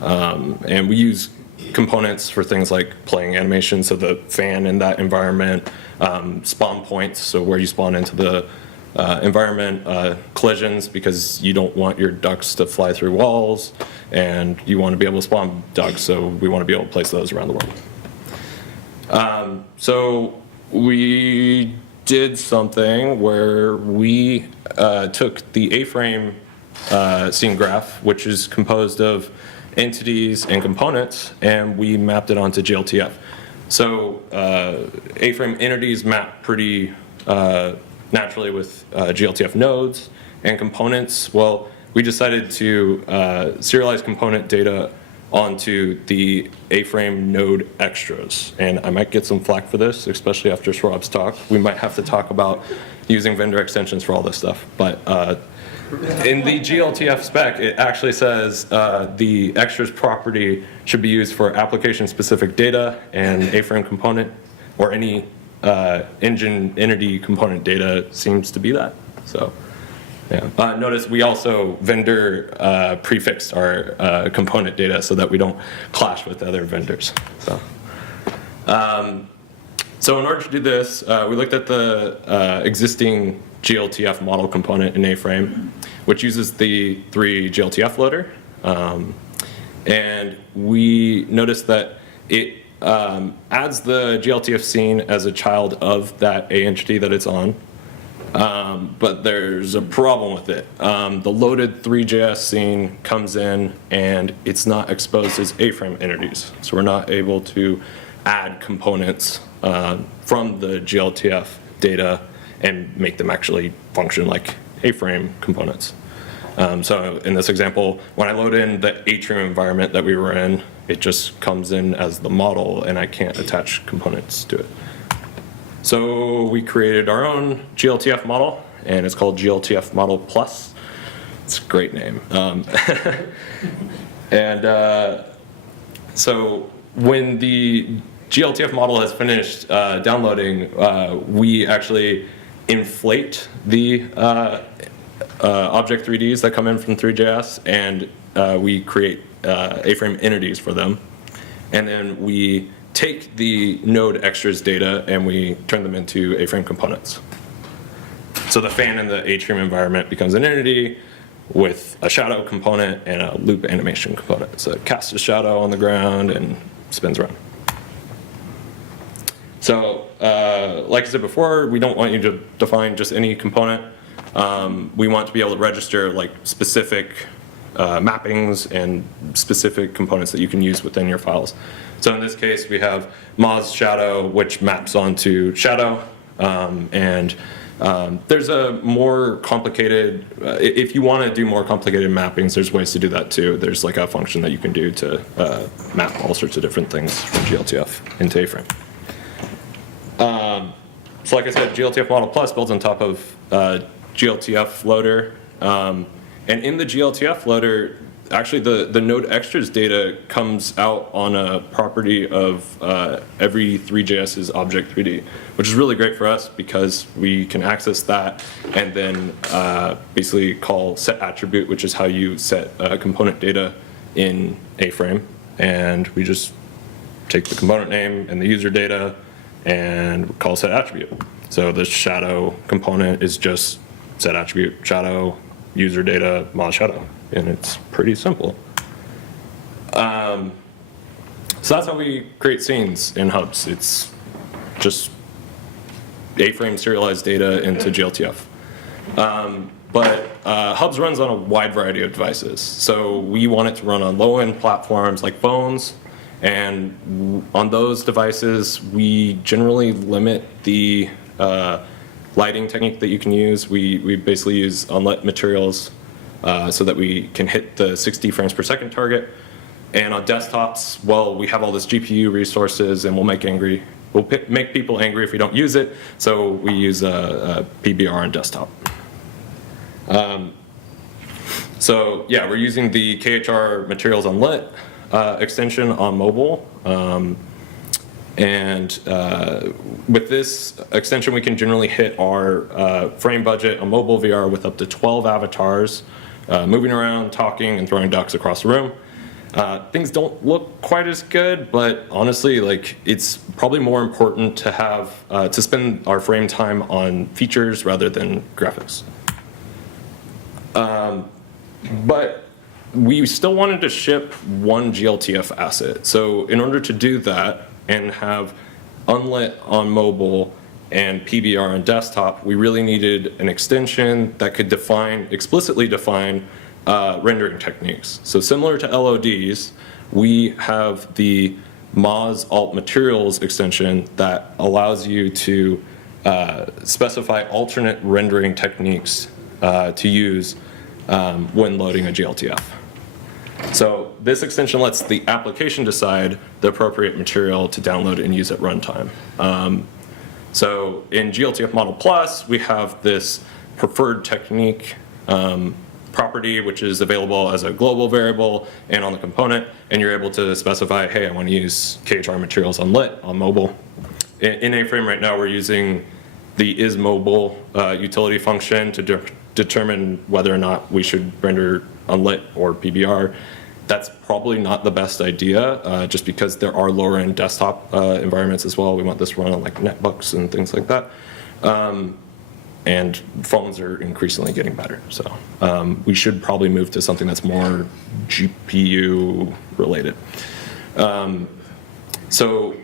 And we use components for things like playing animation, so the fan in that environment, spawn points, so where you spawn into the environment, collisions, because you don't want your ducks to fly through walls, and you want to be able to spawn ducks, so we want to be able to place those around the world. So we did something where we took the A-frame scene graph, which is composed of entities and components, and we mapped it onto GLTF. So A-frame entities map pretty naturally with GLTF nodes, and components, well, we decided to serialize component data onto the A-frame node extras. And I might get some flack for this, especially after Swarov's talk. We might have to talk about using vendor extensions for all this stuff. But in the GLTF spec, it actually says the extras property should be used for application-specific data, and A-frame component or any engine entity component data seems to be that. So, yeah. Notice we also vendor prefixed our component data so that we don't clash with other vendors. So, so in order to do this, we looked at the existing GLTF model component in A-frame, which uses the 3 GLTF loader, and we noticed that it adds the GLTF scene as a child of that A entity that it's on. But there's a problem with it. The loaded 3JS scene comes in and it's not exposed as A-frame entities. So we're not able to add components from the GLTF data and make them actually function like A-frame components. So in this example, when I load in the atrium environment that we were in, it just comes in as the model and I can't attach components to it. So we created our own GLTF model, and it's called GLTF Model Plus. It's a great name. And so when the GLTF model has finished downloading, we actually inflate the object 3Ds that come in from 3JS, and we create A-frame entities for them. And then we take the node extras data and we turn them into A-frame components. So the fan in the atrium environment becomes an entity with a shadow component and a loop animation component. So it casts a shadow on the ground and spins around. So like I said before, we don't want you to define just any component. We want to be able to register like specific mappings and specific components that you can use within your files. So in this case, we have Moz shadow, which maps onto shadow. There's a more complicated, if you want to do more complicated mappings, there's ways to do that too. There's like a function that you can do to map all sorts of different things from GLTF into A-frame. So like I said, GLTF Model Plus builds on top of GLTF loader. And in the GLTF loader, actually the node extras data comes out on a property of every Three.js's object 3D, which is really great for us because we can access that and then basically call set attribute, which is how you set component data in A-frame. And we just take the component name and the user data and call set attribute. So the shadow component is just set attribute shadow user data mod shadow, and it's pretty simple. So that's how we create scenes in hubs. It's just A-frame serialized data into GLTF. But hubs runs on a wide variety of devices. So we want it to run on low-end platforms like phones, and on those devices, we generally limit the lighting technique that you can use. We basically use unlit materials so that we can hit the 60 frames per second target. And on desktops, well, we have all this GPU resources, and we'll make people angry if we don't use it. So we use a PBR on desktop. So yeah, we're using the KHR materials unlit extension on mobile. With this extension, we can generally hit our frame budget on mobile VR with up to 12 avatars, moving around, talking, and throwing ducks across the room. Things don't look quite as good, but honestly, like it's probably more important to have to spend our frame time on features rather than graphics. But we still wanted to ship one GLTF asset. So in order to do that and have unlit on mobile and PBR on desktop, we really needed an extension that could explicitly define rendering techniques. So similar to LODs, we have the Moz alt materials extension that allows you to specify alternate rendering techniques to use when loading a GLTF. So this extension lets the application decide the appropriate material to download and use at runtime. So in GLTF Model Plus, we have this preferred technique property, which is available as a global variable and on the component, and you're able to specify, hey, I want to use KHR materials unlit on mobile. In A-frame right now, we're using the isMobile utility function to determine whether or not we should render unlit or PBR. That's probably not the best idea, just because there are lower-end desktop environments as well. We want this to run on like netbooks and things like that. And phones are increasingly getting better. So we should probably move to something that's more GPU related. So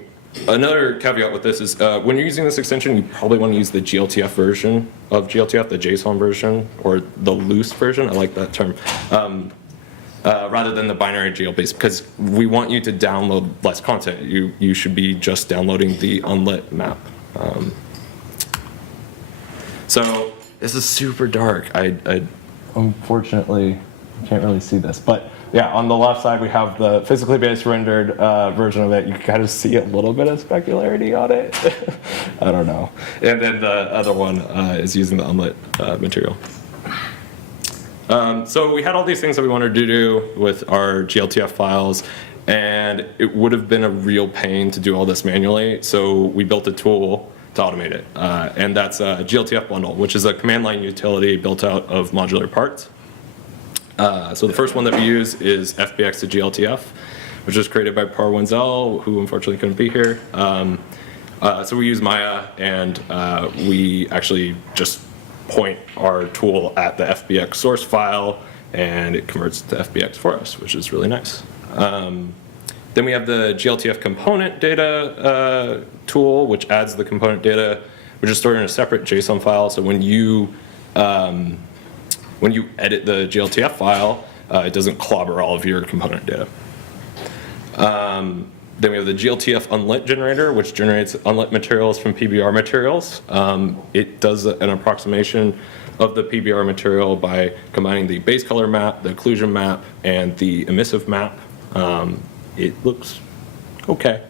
another caveat with this is when you're using this extension, you probably want to use the GLTF version of GLTF, the JSON version, or the loose version. I like that term. Rather than the binary GLBase, because we want you to download less content. You should be just downloading the unlit map. So this is super dark. I unfortunately can't really see this, but yeah, on the left side we have the physically based rendered version of it. You can kind of see a little bit of specularity on it. I don't know. And then the other one is using the unlit material. So we had all these things that we wanted to do with our GLTF files, and it would have been a real pain to do all this manually. So we built a tool to automate it, and that's a GLTF bundle, which is a command line utility built out of modular parts. So the first one that we use is FBX to GLTF, which was created by Par Wenzel, who unfortunately couldn't be here. So we use Maya, and we actually just point our tool at the FBX source file, and it converts it to FBX for us, which is really nice. Then we have the GLTF component data tool, which adds the component data, which is stored in a separate JSON file. So when you edit the GLTF file, it doesn't clobber all of your component data. Then we have the GLTF unlit generator, which generates unlit materials from PBR materials. It does an approximation of the PBR material by combining the base color map, the occlusion map, and the emissive map. It looks okay.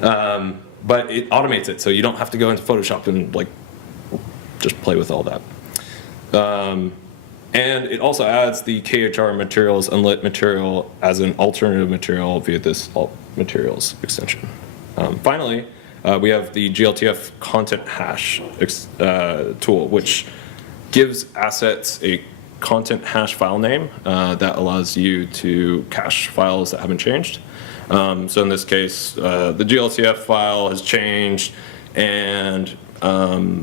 But it automates it, so you don't have to go into Photoshop and like just play with all that. And it also adds the KHR materials unlit material as an alternative material via this alt materials extension. Finally, we have the GLTF content hash tool, which gives assets a content hash file name that allows you to cache files that haven't changed. So in this case, the GLTF file has changed, and I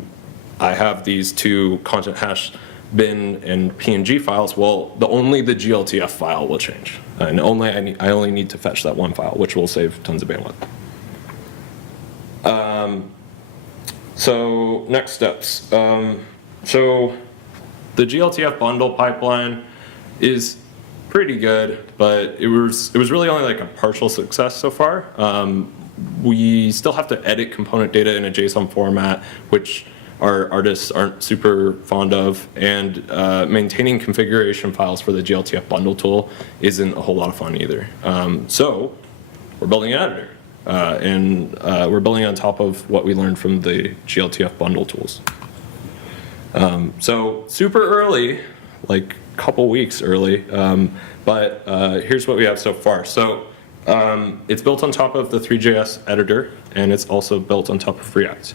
have these two content hash bin and PNG files. Well, only the GLTF file will change, and I only need to fetch that one file, which will save tons of bandwidth. So next steps. So the GLTF bundle pipeline is pretty good, but it was really only like a partial success so far. We still have to edit component data in a JSON format, which our artists aren't super fond of, and maintaining configuration files for the GLTF bundle tool isn't a whole lot of fun either. So we're building an editor, and we're building on top of what we learned from the GLTF bundle tools. So super early, like a couple weeks early, but here's what we have so far. So it's built on top of the 3JS editor, and it's also built on top of React.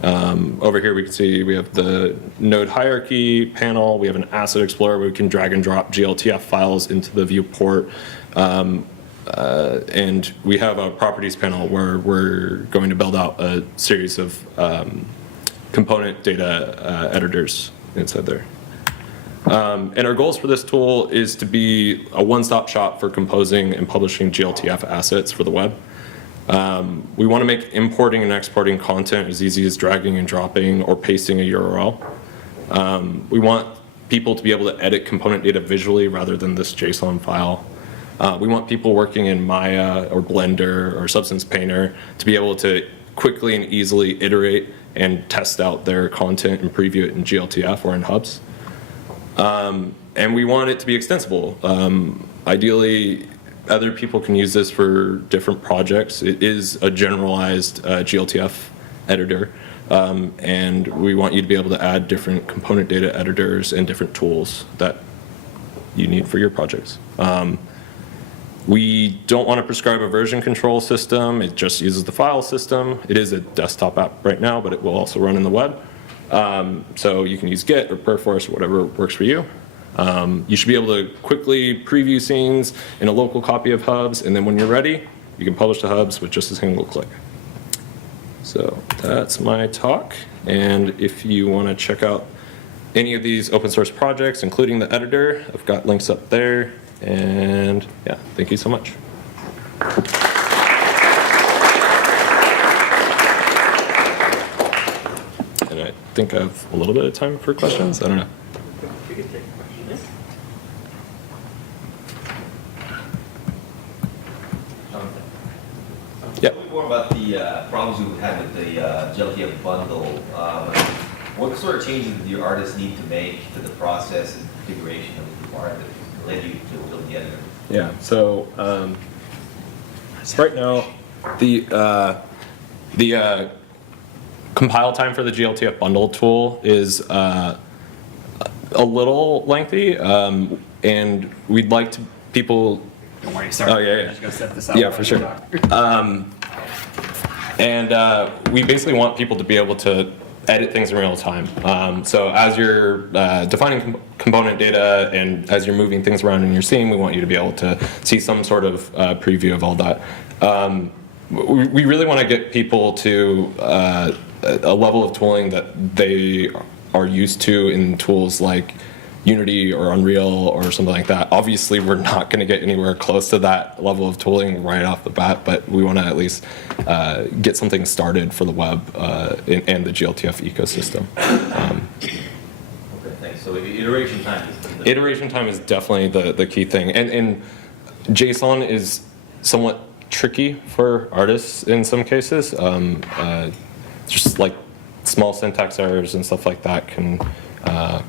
Over here we can see we have the node hierarchy panel. We have an asset explorer where we can drag and drop GLTF files into the viewport. And we have a properties panel where we're going to build out a series of component data editors inside there. And our goals for this tool is to be a one-stop shop for composing and publishing GLTF assets for the web. We want to make importing and exporting content as easy as dragging and dropping or pasting a URL. We want people to be able to edit component data visually rather than this JSON file. We want people working in Maya or Blender or Substance Painter to be able to quickly and easily iterate and test out their content and preview it in GLTF or in hubs. And we want it to be extensible. Ideally, other people can use this for different projects. It is a generalized GLTF editor, and we want you to be able to add different component data editors and different tools that you need for your projects. We don't want to prescribe a version control system. It just uses the file system. It is a desktop app right now, but it will also run in the web. So you can use Git or Perforce or whatever works for you. You should be able to quickly preview scenes in a local copy of Hubs, and then when you're ready, you can publish to Hubs with just a single click. So that's my talk, and if you want to check out any of these open source projects, including the editor, I've got links up there, and yeah, thank you so much. And I think I have a little bit of time for questions, I don't know. Yeah. Tell me more about the problems you had with the GLTF bundle. What sort of changes did your artists need to make to the process and configuration of the part that led you to build the editor? Yeah, so right now, the compile time for the GLTF bundle tool is a little lengthy, and we'd like to people. Don't worry, sorry. Oh, yeah. I'm just gonna set this up. Yeah, for sure. And we basically want people to be able to edit things in real time. So as you're defining component data and as you're moving things around in your scene, we want you to be able to see some sort of preview of all that. We really want to get people to a level of tooling that they are used to in tools like Unity or Unreal or something like that. Obviously, we're not going to get anywhere close to that level of tooling right off the bat, but we want to at least get something started for the web and the GLTF ecosystem. Okay, thanks. So iteration time is Iteration time is definitely the key thing. And JSON is somewhat tricky for artists in some cases. Just like small syntax errors and stuff like that can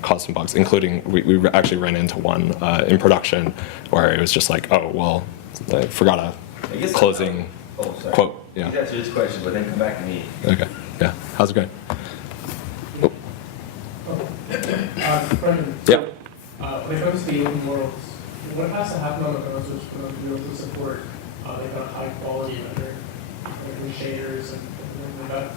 cause some bugs, including we actually ran into one in production where it was just like, oh, well, I forgot a closing quote. Yeah. Answer this question, but then come back to me. Okay. Yeah. How's it going? Oh. Brendan, Yeah. when it comes to the open worlds, what has to happen on the browsers for them to be able to support like a high quality rendering, like the shaders and things like that?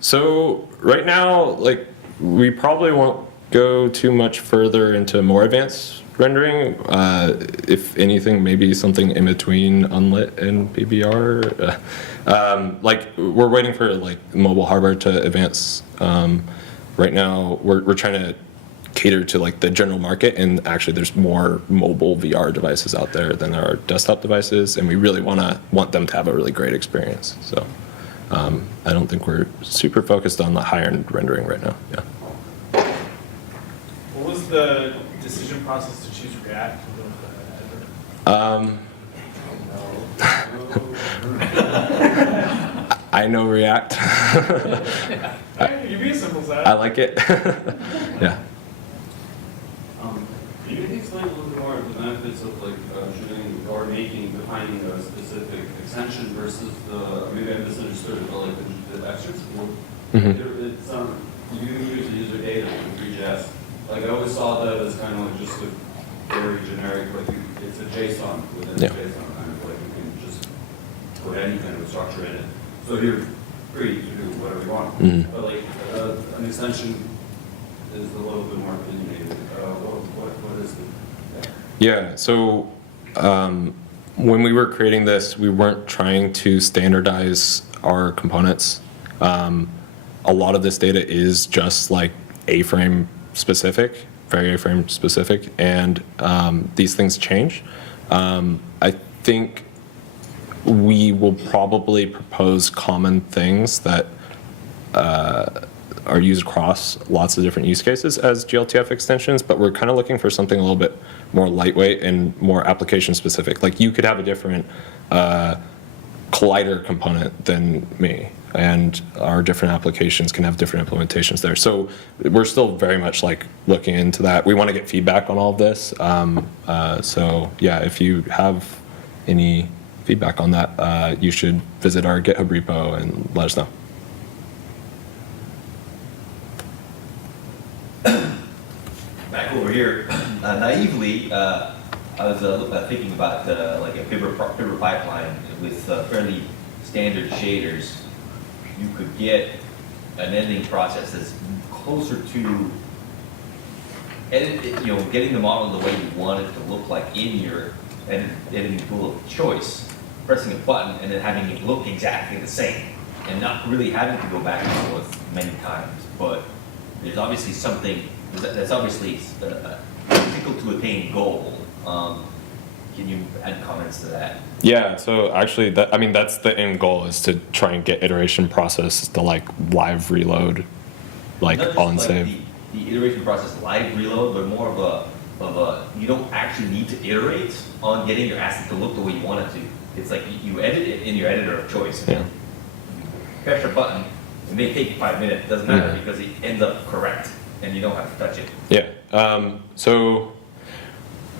So right now, like, we probably won't go too much further into more advanced rendering. If anything, maybe something in between unlit and PBR. Like, we're waiting for like mobile hardware to advance. Right now, we're trying to cater to like the general market, and actually there's more mobile VR devices out there than there are desktop devices, and we really want them to have a really great experience. So I don't think we're super focused on the higher-end rendering right now. Yeah. What was the decision process to choose React? I know React. You're being simple, Zach. I like it. Yeah. Can you explain a little bit more of the benefits of like shooting or defining a specific extension versus the, maybe I misunderstood it, but like the extension? It's you can use the user data with 3JS. Like I always saw that as kind of like just a very generic, like it's a JSON within a JSON, kind of like you can just put any kind of structure in it. So you're free to do whatever you want. But like an extension is a little bit more opinionated. What is it? Yeah, so when we were creating this, we weren't trying to standardize our components. A lot of this data is just like A-frame specific, very A-frame specific, and these things change. I think we will probably propose common things that are used across lots of different use cases as GLTF extensions, but we're kind of looking for something a little bit more lightweight and more application specific. Like you could have a different collider component than me, and our different applications can have different implementations there. So we're still very much like looking into that. We want to get feedback on all of this. So yeah, if you have any feedback on that, you should visit our GitHub repo and let us know. Back over here, naively, I was thinking about like a paper pipeline with fairly standard shaders. You could get an editing process that's closer to getting the model the way you want it to look like in your editing tool of choice, pressing a button and then having it look exactly the same, and not really having to go back and forth many times. But there's obviously something that's obviously a difficult to attain goal. Can you add comments to that? Yeah, so actually, that's the end goal, is to try and get iteration process to like live reload, like on save. The iteration process live reload, but more of a you don't actually need to iterate on getting your asset to look the way you want it to. It's like you edit it in your editor of choice. Yeah. You press your button, it may take 5 minutes, it doesn't matter because it ends up correct and you don't have to touch it. Yeah, so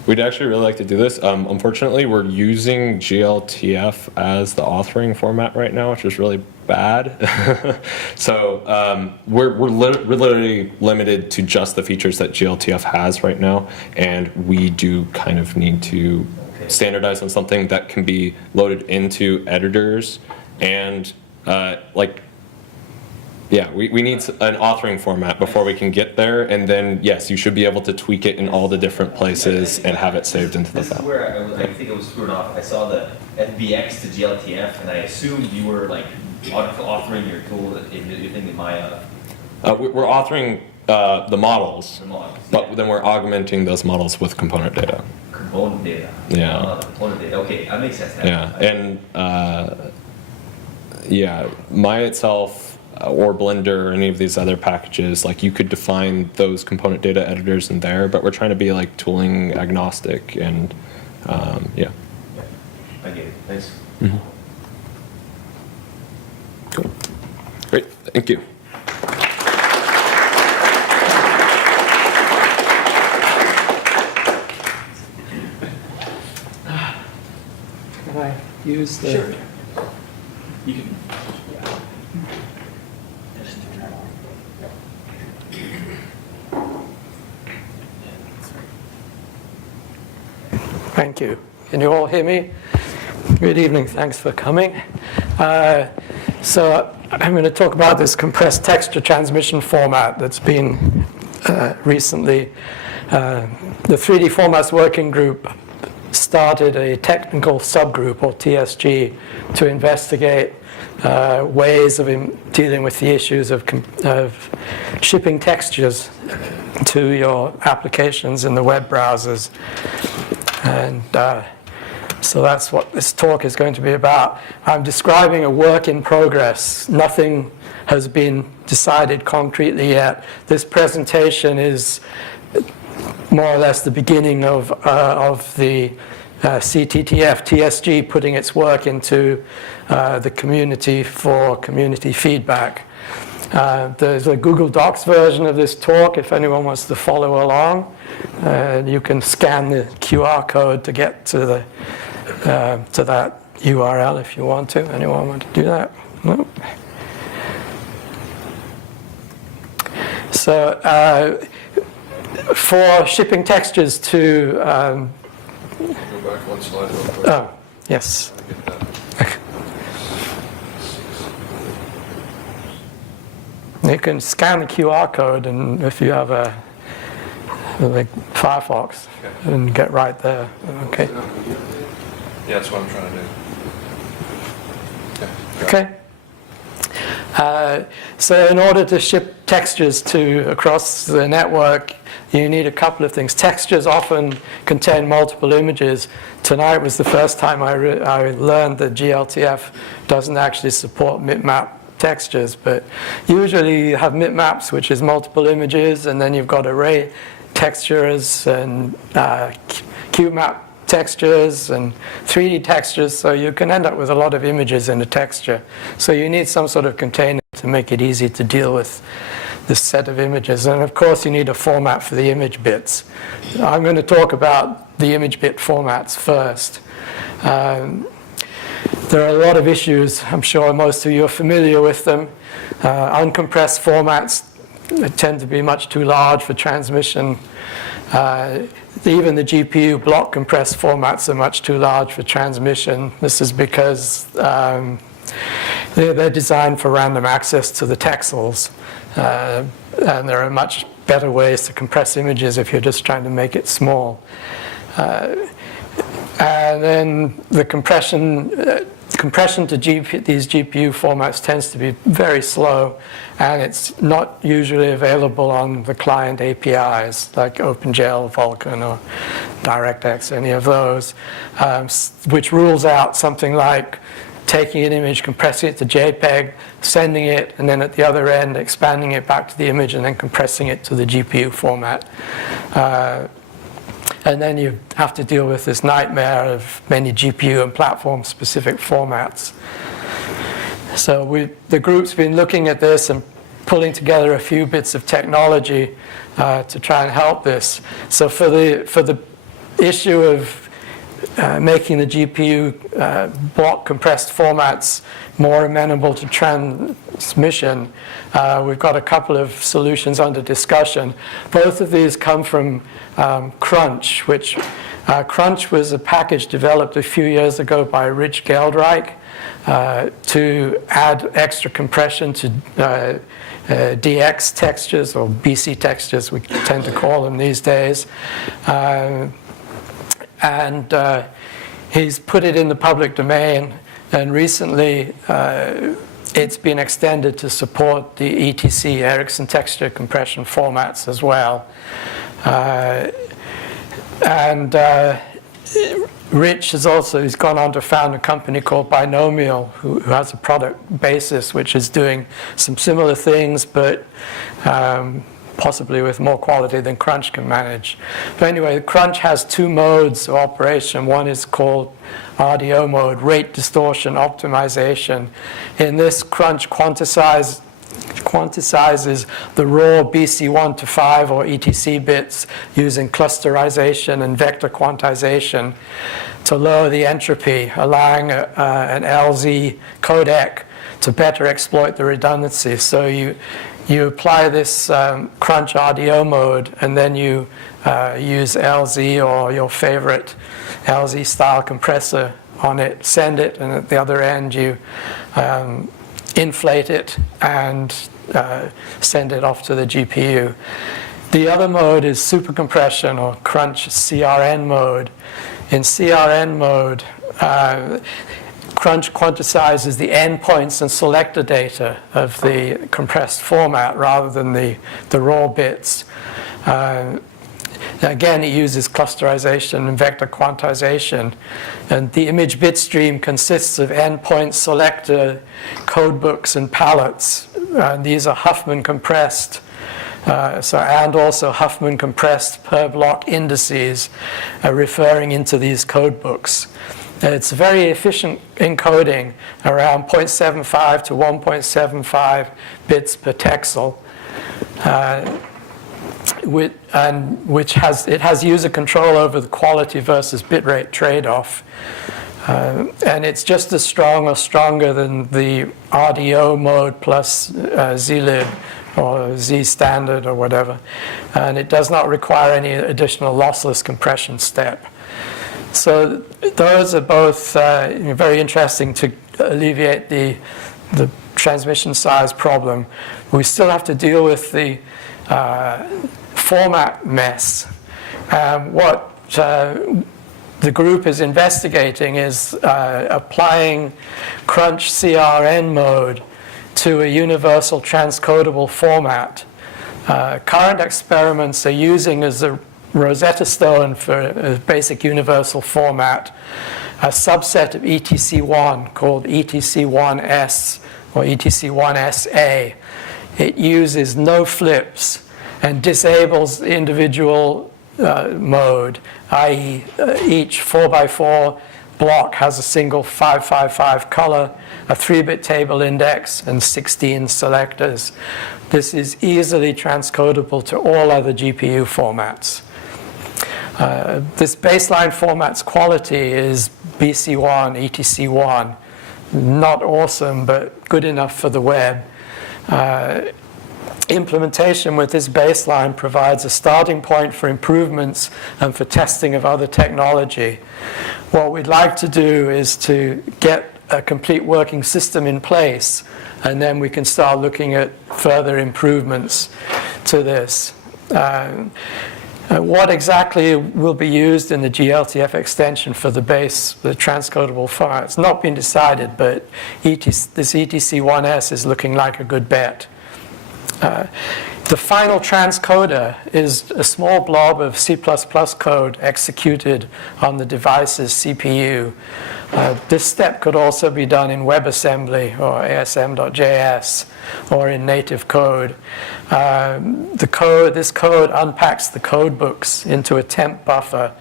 we'd actually really like to do this. Unfortunately, we're using GLTF as the authoring format right now, which is really bad. So we're literally limited to just the features that GLTF has right now, and we do kind of need to standardize on something that can be loaded into editors and like Yeah, we need an authoring format before we can get there, and then, yes, you should be able to tweak it in all the different places and have it saved into the This is file. where I think I was screwing off. I saw the FBX to GLTF, and I assumed you were like authoring your tool in your thing in Maya. We're authoring the models, The models. but then we're augmenting those models with component data. Component data. Yeah. Component data. Okay, that makes sense now. Yeah, and yeah, Maya itself or Blender or any of these other packages, like you could define those component data editors in there, but we're trying to be like tooling agnostic and yeah. I get it. Thanks. Cool. Great, thank you. Can I use the? Sure. You can. Thank you. Can you all hear me? Good evening, thanks for coming. So I'm going to talk about this compressed texture transmission format that's been recently. The 3D Formats Working Group started a technical subgroup, or TSG, to investigate ways of dealing with the issues of shipping textures to your applications in the web browsers. And so that's what this talk is going to be about. I'm describing a work in progress. Nothing has been decided concretely yet. This presentation is more or less the beginning of the CTTF, TSG, putting its work into the community for community feedback. There's a Google Docs version of this talk if anyone wants to follow along. You can scan the QR code to get to that URL if you want to. Anyone want to do that? No? So for shipping textures to Go back one slide real quick. oh, yes. Get that. You can scan the QR code, and if you have a like Firefox, and get right there. Okay. Yeah, that's what I'm trying to do. Okay. So in order to ship textures across the network, you need a couple of things. Textures often contain multiple images. Tonight was the first time I learned that GLTF doesn't actually support bitmap textures, but usually you have bitmaps, which is multiple images, and then you've got array textures and QMap textures and 3D textures, so you can end up with a lot of images in a texture. So you need some sort of container to make it easy to deal with this set of images. And of course you need a format for the image bits. I'm going to talk about the image bit formats first. There are a lot of issues. I'm sure most of you are familiar with them. Uncompressed formats tend to be much too large for transmission. Even the GPU block compressed formats are much too large for transmission. This is because they're designed for random access to the texels. And there are much better ways to compress images if you're just trying to make it small. And then the compression to these GPU formats tends to be very slow, and it's not usually available on the client APIs like OpenGL, Vulkan, or DirectX, any of those, which rules out something like taking an image, compressing it to JPEG, sending it, and then at the other end expanding it back to the image and then compressing it to the GPU format. And then you have to deal with this nightmare of many GPU and platform-specific formats. So the group's been looking at this and pulling together a few bits of technology to try and help this. So for the issue of making the GPU block compressed formats more amenable to transmission. We've got a couple of solutions under discussion. Both of these come from Crunch, which Crunch was a package developed a few years ago by Rich Geldreich to add extra compression to DX textures, or BC textures we tend to call them these days. And he's put it in the public domain, and recently it's been extended to support the ETC, Ericsson Texture Compression formats as well. Rich has he's gone on to found a company called Binomial, who has a product basis which is doing some similar things, but possibly with more quality than Crunch can manage. But anyway, Crunch has two modes of operation. One is called RDO mode, rate distortion optimization. In this, Crunch quantizes the raw BC1 to 5 or ETC bits using clusterization and vector quantization to lower the entropy, allowing an LZ codec to better exploit the redundancy. So you apply this Crunch RDO mode, and then you use LZ or your favorite LZ style compressor on it, send it, and at the other end you inflate it and send it off to the GPU. The other mode is super compression, or Crunch CRN mode. In CRN mode, Crunch quantizes the endpoints and selector data of the compressed format rather than the raw bits. Again, it uses clusterization and vector quantization. And the image bit stream consists of endpoint, selector, codebooks, and palettes. These are Huffman compressed. And also Huffman compressed per block indices referring into these codebooks. It's very efficient encoding, around 0.75 to 1.75 bits per texel. Which has user control over the quality versus bitrate trade-off. And it's just as strong or stronger than the RDO mode plus zlib or Z standard or whatever. And it does not require any additional lossless compression step. So those are both very interesting to alleviate the transmission size problem. We still have to deal with the format mess. What the group is investigating is applying Crunch CRN mode to a universal transcodable format. Current experiments are using as a Rosetta Stone for a basic universal format a subset of ETC1 called ETC1S or ETC1SA. It uses no flips and disables the individual mode, i.e. each 4x4 block has a single 555 color, a 3-bit table index, and 16 selectors. This is easily transcodable to all other GPU formats. This baseline format's quality is BC1, ETC1. Not awesome, but good enough for the web. Implementation with this baseline provides a starting point for improvements and for testing of other technology. What we'd like to do is to get a complete working system in place, and then we can start looking at further improvements to this. What exactly will be used in the GLTF extension for the transcodable format? It's not been decided, but this ETC1S is looking like a good bet. The final transcoder is a small blob of C++ code executed on the device's CPU. This step could also be done in WebAssembly or ASM.js or in native code. This code unpacks the codebooks into a temp buffer,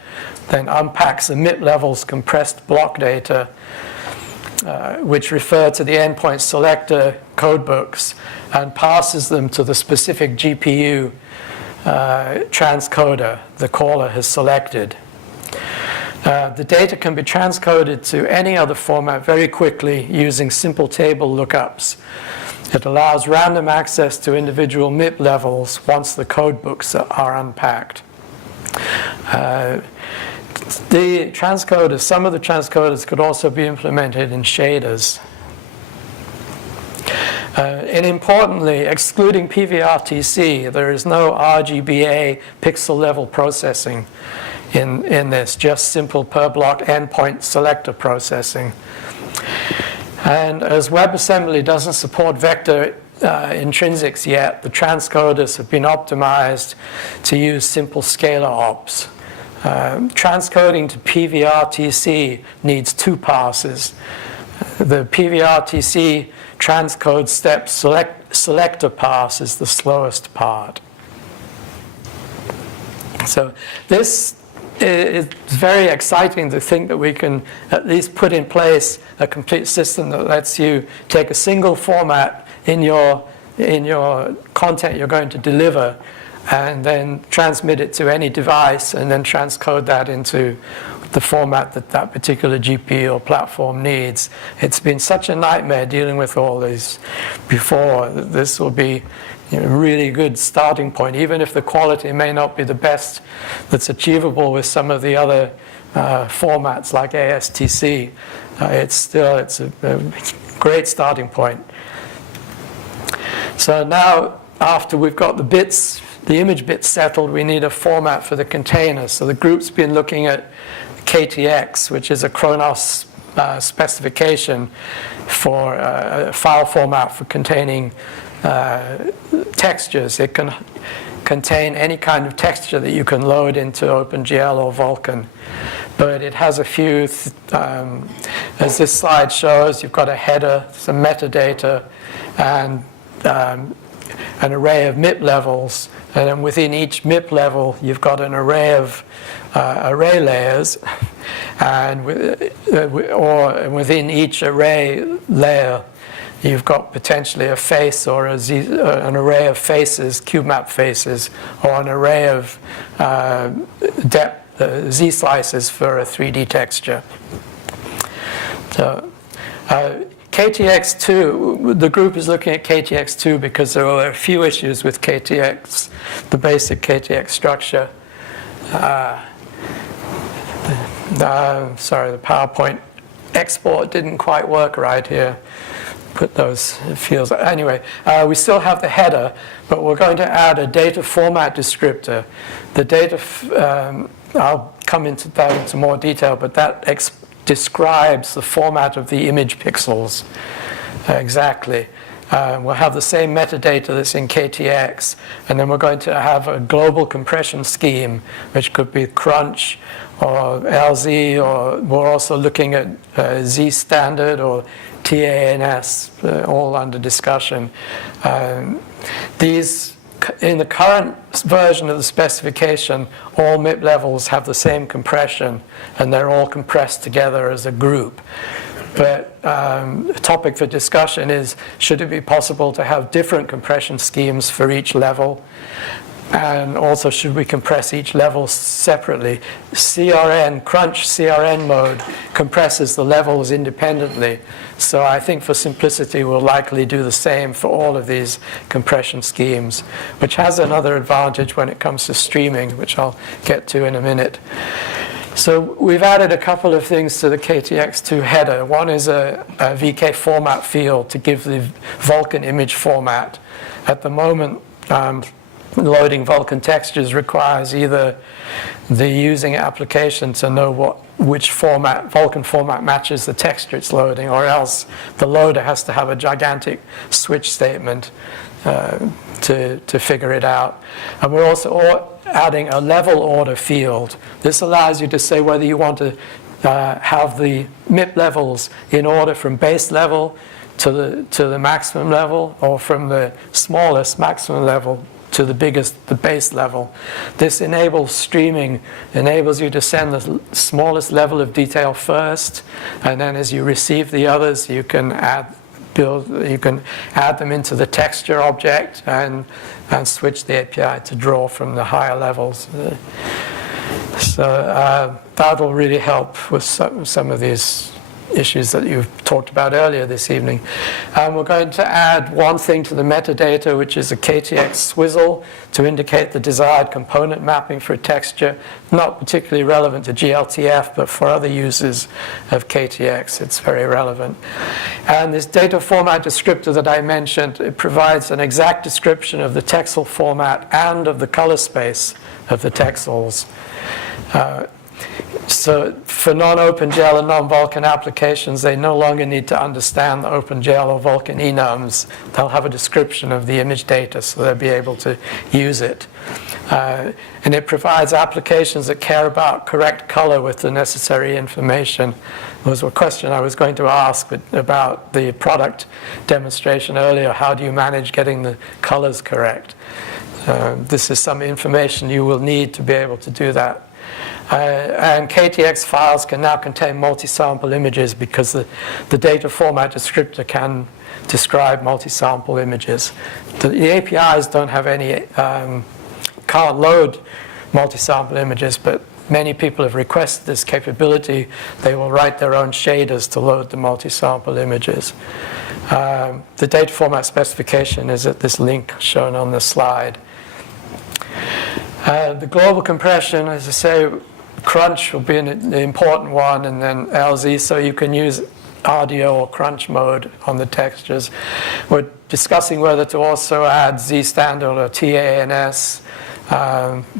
then unpacks emit levels compressed block data, which refer to the endpoint selector codebooks, and passes them to the specific GPU transcoder the caller has selected. The data can be transcoded to any other format very quickly using simple table lookups. It allows random access to individual MIP levels once the code books are unpacked. The transcoders, some of the transcoders could also be implemented in shaders. And importantly, excluding PVRTC, there is no RGBA pixel level processing in this, just simple per block endpoint selector processing. And as WebAssembly doesn't support vector intrinsics yet, the transcoders have been optimized to use simple scalar ops. Transcoding to PVRTC needs 2 passes. The PVRTC transcode step selector pass is the slowest part. So this is very exciting to think that we can at least put in place a complete system that lets you take a single format in your content you're going to deliver and then transmit it to any device and then transcode that into the format that that particular GPU or platform needs. It's been such a nightmare dealing with all these before. This will be a really good starting point, even if the quality may not be the best that's achievable with some of the other formats like ASTC. It's a great starting point. So now, after we've got the image bits settled, we need a format for the container. So the group's been looking at KTX, which is a Kronos specification for a file format for containing textures. It can contain any kind of texture that you can load into OpenGL or Vulkan. But it has a few, as this slide shows, you've got a header, some metadata, and an array of MIP levels. And then within each MIP level, you've got an array of array layers, and within each array layer, you've got potentially a face or an array of faces, cube-map faces, or an array of depth z-slices for a 3D texture. So KTX2, the group is looking at KTX2 because there are a few issues with KTX, the basic KTX structure. Sorry, the PowerPoint export didn't quite work right here. Put those fields. Anyway, we still have the header, but we're going to add a data format descriptor. The data, I'll come into that into more detail, but that describes the format of the image pixels exactly. We'll have the same metadata that's in KTX, and then we're going to have a global compression scheme, which could be Crunch or LZ, or we're also looking at Z standard or TANS, all under discussion. These, in the current version of the specification, all MIP levels have the same compression, and they're all compressed together as a group. But the topic for discussion is, should it be possible to have different compression schemes for each level? And also, should we compress each level separately? Crunch CRN mode compresses the levels independently. So I think for simplicity, we'll likely do the same for all of these compression schemes, which has another advantage when it comes to streaming, which I'll get to in a minute. So we've added a couple of things to the KTX2 header. One is a VK format field to give the Vulkan image format. At the moment, loading Vulkan textures requires either the using application to know which format, Vulkan format matches the texture it's loading, or else the loader has to have a gigantic switch statement to figure it out. And we're also adding a level order field. This allows you to say whether you want to have the MIP levels in order from base level to the maximum level, or from the smallest maximum level to the biggest, the base level. This enables streaming, enables you to send the smallest level of detail first, and then as you receive the others, you can add them into the texture object and switch the API to draw from the higher levels. So that'll really help with some of these issues that you've talked about earlier this evening. We're going to add one thing to the metadata, which is a KTX swizzle to indicate the desired component mapping for a texture. Not particularly relevant to GLTF, but for other uses of KTX, it's very relevant. And this data format descriptor that I mentioned, it provides an exact description of the texel format and of the color space of the texels. So for non-OpenGL and non-Vulkan applications, they no longer need to understand the OpenGL or Vulkan enums. They'll have a description of the image data, so they'll be able to use it. And it provides applications that care about correct color with the necessary information. There was a question I was going to ask about the product demonstration earlier. How do you manage getting the colors correct? This is some information you will need to be able to do that. And KTX files can now contain multi-sample images because the data format descriptor can describe multi-sample images. The APIs don't have any, can't load multi-sample images, but many people have requested this capability. They will write their own shaders to load the multi-sample images. The data format specification is at this link shown on the slide. The global compression, as I say, crunch will be an important one, and then LZ, so you can use RDO or crunch mode on the textures. We're discussing whether to also add Z standard or TANS.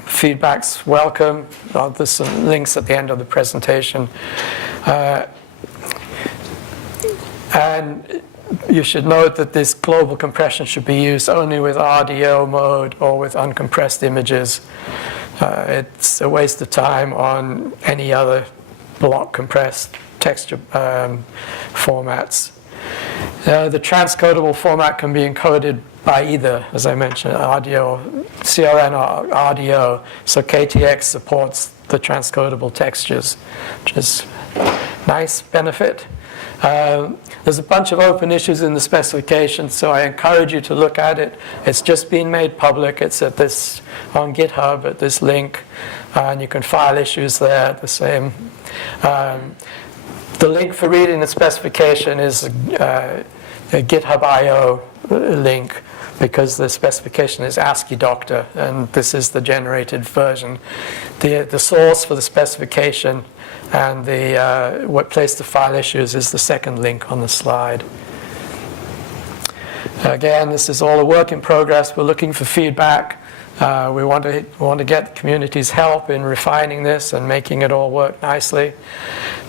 Feedback's welcome. There's some links at the end of the presentation. And you should note that this global compression should be used only with RDO mode or with uncompressed images. It's a waste of time on any other block compressed texture formats. The transcodable format can be encoded by either, as I mentioned, RDO, CRN or RDO. So KTX supports the transcodable textures, which is a nice benefit. There's a bunch of open issues in the specification, so I encourage you to look at it. It's just been made public. It's at this on GitHub at this link, and you can file issues there. The same. The link for reading the specification is a GitHub IO link, because the specification is ASCII Doctor, and this is the generated version. The source for the specification and the what place to file issues is the second link on the slide. Again, this is all a work in progress. We're looking for feedback. We want to get the community's help in refining this and making it all work nicely.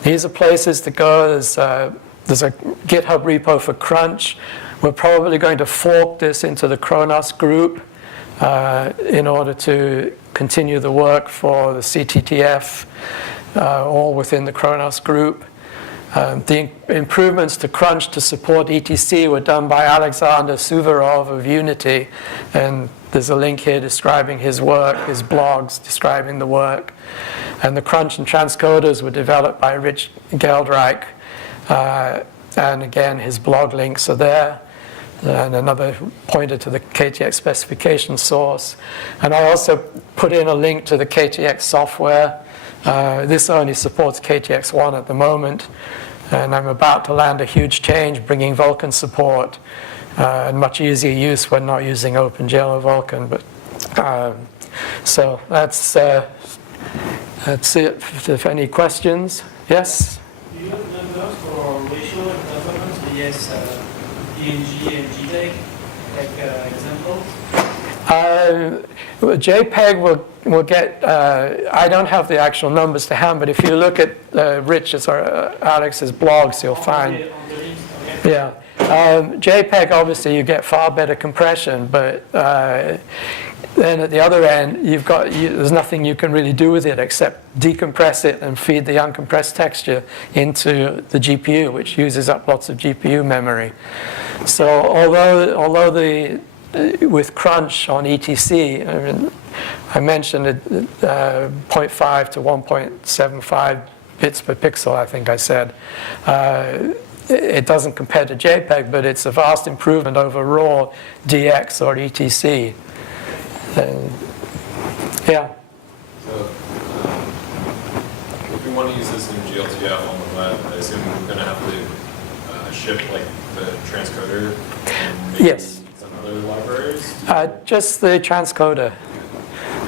These are places to go. There's a GitHub repo for Crunch. We're probably going to fork this into the Kronos group in order to continue the work for the CTTF, all within the Kronos group. The improvements to Crunch to support ETC were done by Alexander Suvorov of Unity, and there's a link here describing his work, his blogs describing the work. And the Crunch and transcoders were developed by Rich Geldreich, and again, his blog links are there. And another pointer to the KTX specification source. And I also put in a link to the KTX software. This only supports KTX 1 at the moment, and I'm about to land a huge change, bringing Vulkan support and much easier use when not using OpenGL or Vulkan. But so that's it. If any questions, yes. Do you have numbers for ratio and performance vs PNG and JPEG, like examples? JPEG will get, I don't have the actual numbers to hand, but if you look at Rich's or Alex's blogs, you'll find, yeah. JPEG, obviously, you get far better compression, but then at the other end, there's nothing you can really do with it except decompress it and feed the uncompressed texture into the GPU, which uses up lots of GPU memory. So although with Crunch on ETC, I mentioned 0.5 to 1.75 bits per pixel, I think I said. It doesn't compare to JPEG, but it's a vast improvement over RAW, DX, or ETC. Yeah. So, ship like the transcoder? And maybe Yes. some other libraries? Just the transcoder.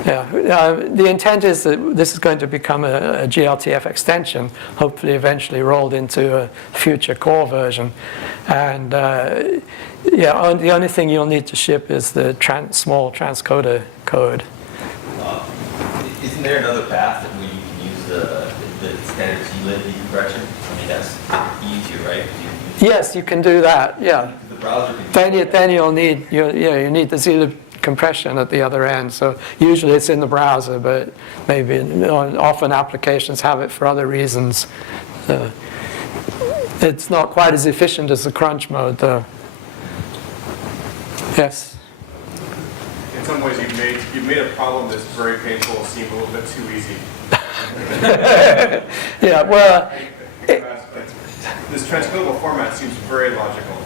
Yeah, the intent is that this is going to become a GLTF extension, hopefully eventually rolled into a future core version. And yeah, the only thing you'll need to ship is the small transcoder code. Isn't there another path where you can use the standard GLTF decompression? I mean, that's easier, right? Yes, you can do that, yeah. The browser can Then you'll need, you need the zlib compression at the other end. So usually it's in the browser, but maybe often applications have it for other reasons. It's not quite as efficient as the crunch mode, though. Yes. In some ways, you've made a problem that's very painful seem a little bit too easy. Yeah. Well. This transcodable format seems very logical.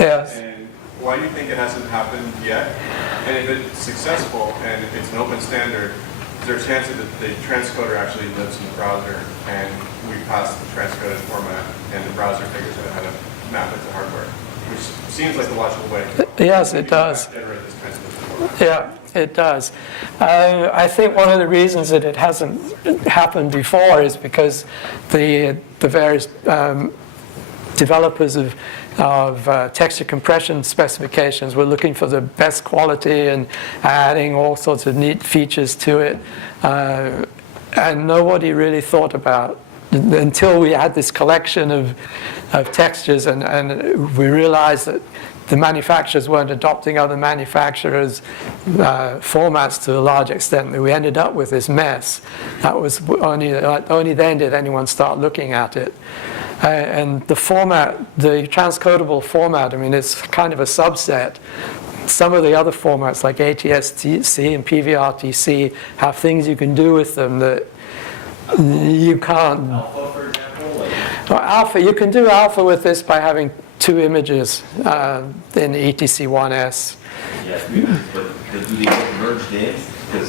Yes. And why do you think it hasn't happened yet? And if it's successful and if it's an open standard, is there a chance that the transcoder actually lives in the browser and we pass the transcoded format and the browser figures out how to map it to hardware? Which seems like the logical way to go. Yes, it does. Generate this transcoded format. Yeah, it does. I think one of the reasons that it hasn't happened before is because the various developers of texture compression specifications were looking for the best quality and adding all sorts of neat features to it. And nobody really thought about, until we had this collection of textures and we realized that the manufacturers weren't adopting other manufacturers' formats to a large extent, that we ended up with this mess. That was only then did anyone start looking at it. And the format, the transcodable format, I mean, it's kind of a subset. Some of the other formats like ATSTC and PVRTC have things you can do with them that you can't. Alpha, for example? Well, alpha, you can do alpha with this by having 2 images in ETC1S. Yes, but do they get merged in?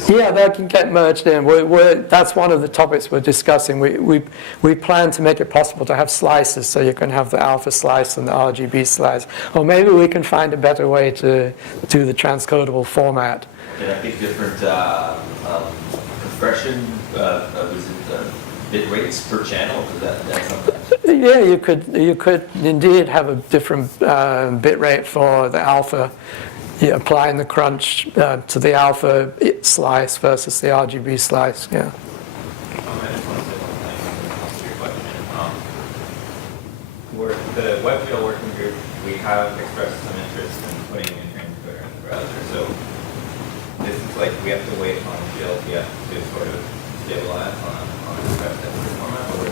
Yeah, that can get merged in. That's one of the topics we're discussing. We plan to make it possible to have slices, so you can have the alpha slice and the RGB slice. Or maybe we can find a better way to do the transcodable format. And I think different compression, bit rates per channel. That's something. Yeah, you could indeed have a different bit rate for the alpha. Yeah, applying the crunch to the alpha slice versus the RGB slice, yeah. I just want to say one thing in response to your question. We're the WebVR working group, we have expressed some interest in putting a transcoder in the browser. So this is like, we have to wait on GLTF to sort of stabilize on a express texture format, but we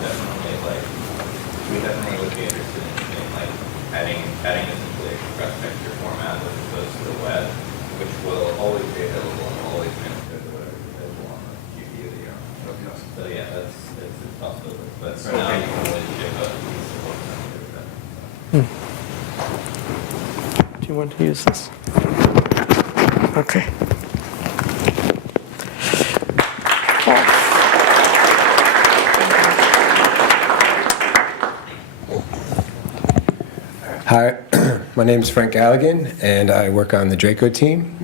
definitely would be interested in like adding essentially express texture format as opposed to the web, which will always be available and always transcode to whatever's available on the GPU that you're on. So yeah, it's a possibility. But for now, you can only ship a piece of work. Do you want to use this? Okay. Hi, my name is Frank Galligan, and I work on the Draco team.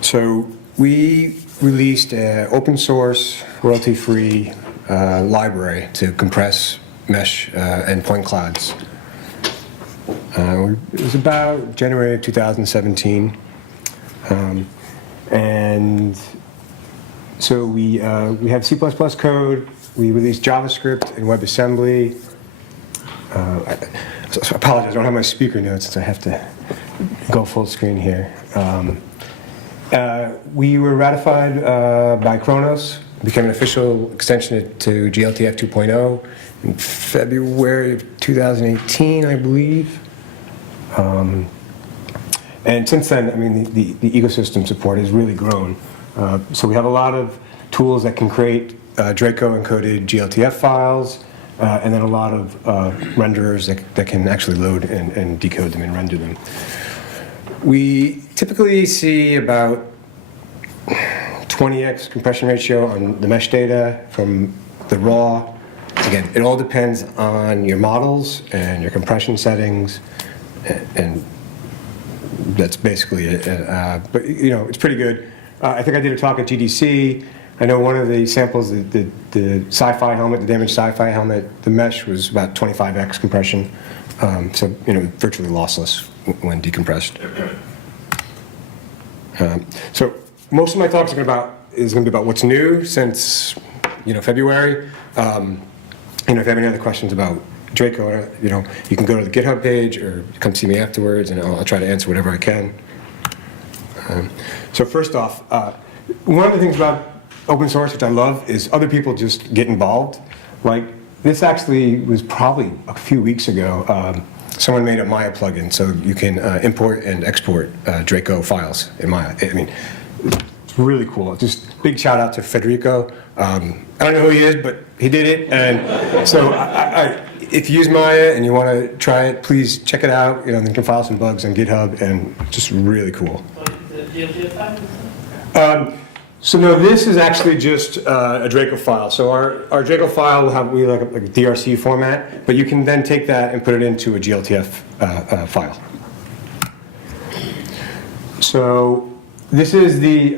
So we released an open source, royalty-free library to compress mesh endpoint clouds. It was about January of 2017. And so we have C++ code, we released JavaScript and WebAssembly. I apologize, I don't have my speaker notes, so I have to go full screen here. We were ratified by Kronos, became an official extension to GLTF 2.0 in February of 2018, I believe. And since then, I mean, the ecosystem support has really grown. So we have a lot of tools that can create Draco encoded GLTF files, and then a lot of renderers that can actually load and decode them and render them. We typically see about 20x compression ratio on the mesh data from the raw Again, it all depends on your models and your compression settings, and that's basically it. But it's pretty good. I think I did a talk at GDC. I know one of the samples, the sci-fi helmet, the damaged sci-fi helmet, the mesh was about 25x compression, so virtually lossless when decompressed. So most of my talk is going to be about what's new since February. If you have any other questions about Draco, you can go to the GitHub page or come see me afterwards, and I'll try to answer whatever I can. So first off, one of the things about open source, which I love, is other people just get involved. Like, this actually was probably a few weeks ago. Someone made a Maya plugin, so you can import and export Draco files in Maya. I mean, it's really cool. Just big shout out to Federico. I don't know who he is, but he did it. And so if you use Maya and you want to try it, please check it out. You can file some bugs on GitHub, and just really cool. So no, this is actually just a Draco file. So our Draco file will have like a DRC format, but you can then take that and put it into a GLTF file. So this is the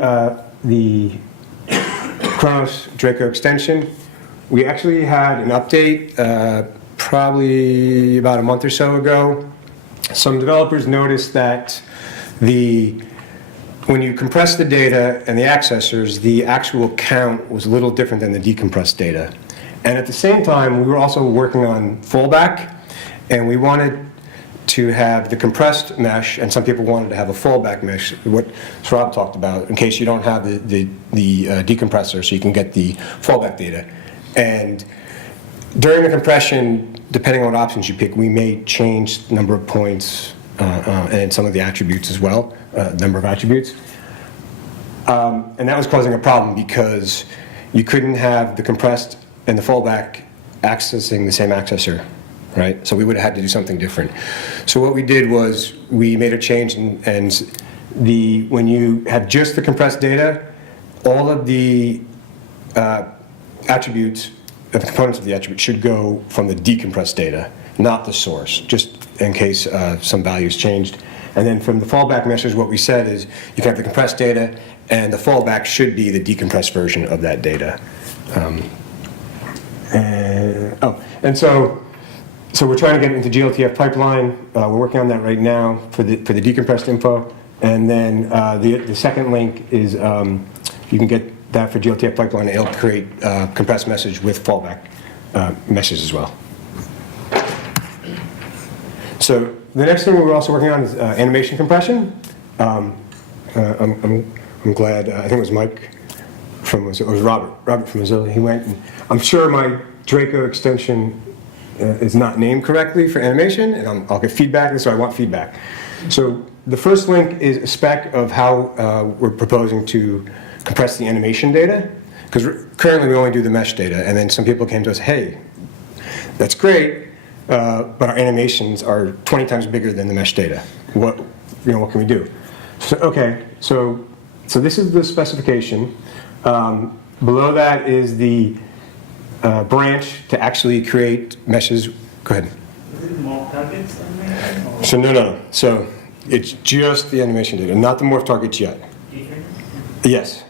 Kronos Draco extension. We actually had an update probably about a month or so ago. Some developers noticed that when you compress the data and the accessors, the actual count was a little different than the decompressed data. And at the same time, we were also working on fallback, and we wanted to have the compressed mesh, and some people wanted to have a fallback mesh, what Saurabh talked about, in case you don't have the decompressor, so you can get the fallback data. And during the compression, depending on what options you pick, we may change the number of points and some of the attributes as well, number of attributes. And that was causing a problem because you couldn't have the compressed and the fallback accessing the same accessor, right? So we would have had to do something different. So what we did was we made a change, and when you have just the compressed data, all of the attributes, the components of the attribute should go from the decompressed data, not the source, just in case some values changed. And then from the fallback meshes, what we said is you can have the compressed data, and the fallback should be the decompressed version of that data. And so we're trying to get into GLTF pipeline. We're working on that right now for the decompressed info. And then the second link is you can get that for GLTF pipeline. It'll create compressed message with fallback meshes as well. So the next thing we're also working on is animation compression. I'm glad, I think it was Mike it was Robert from Mozilla. He went, and I'm sure my Draco extension is not named correctly for animation, and I'll get feedback, and so I want feedback. So the first link is a spec of how we're proposing to compress the animation data, because currently we only do the mesh data, and then some people came to us, hey, that's great, but our animations are 20 times bigger than the mesh data. What can we do? So, okay, so this is the specification. Below that is the branch to actually create meshes. Go ahead. Is it more targets animation? So no. So it's just the animation data, not the morph targets yet. Yes.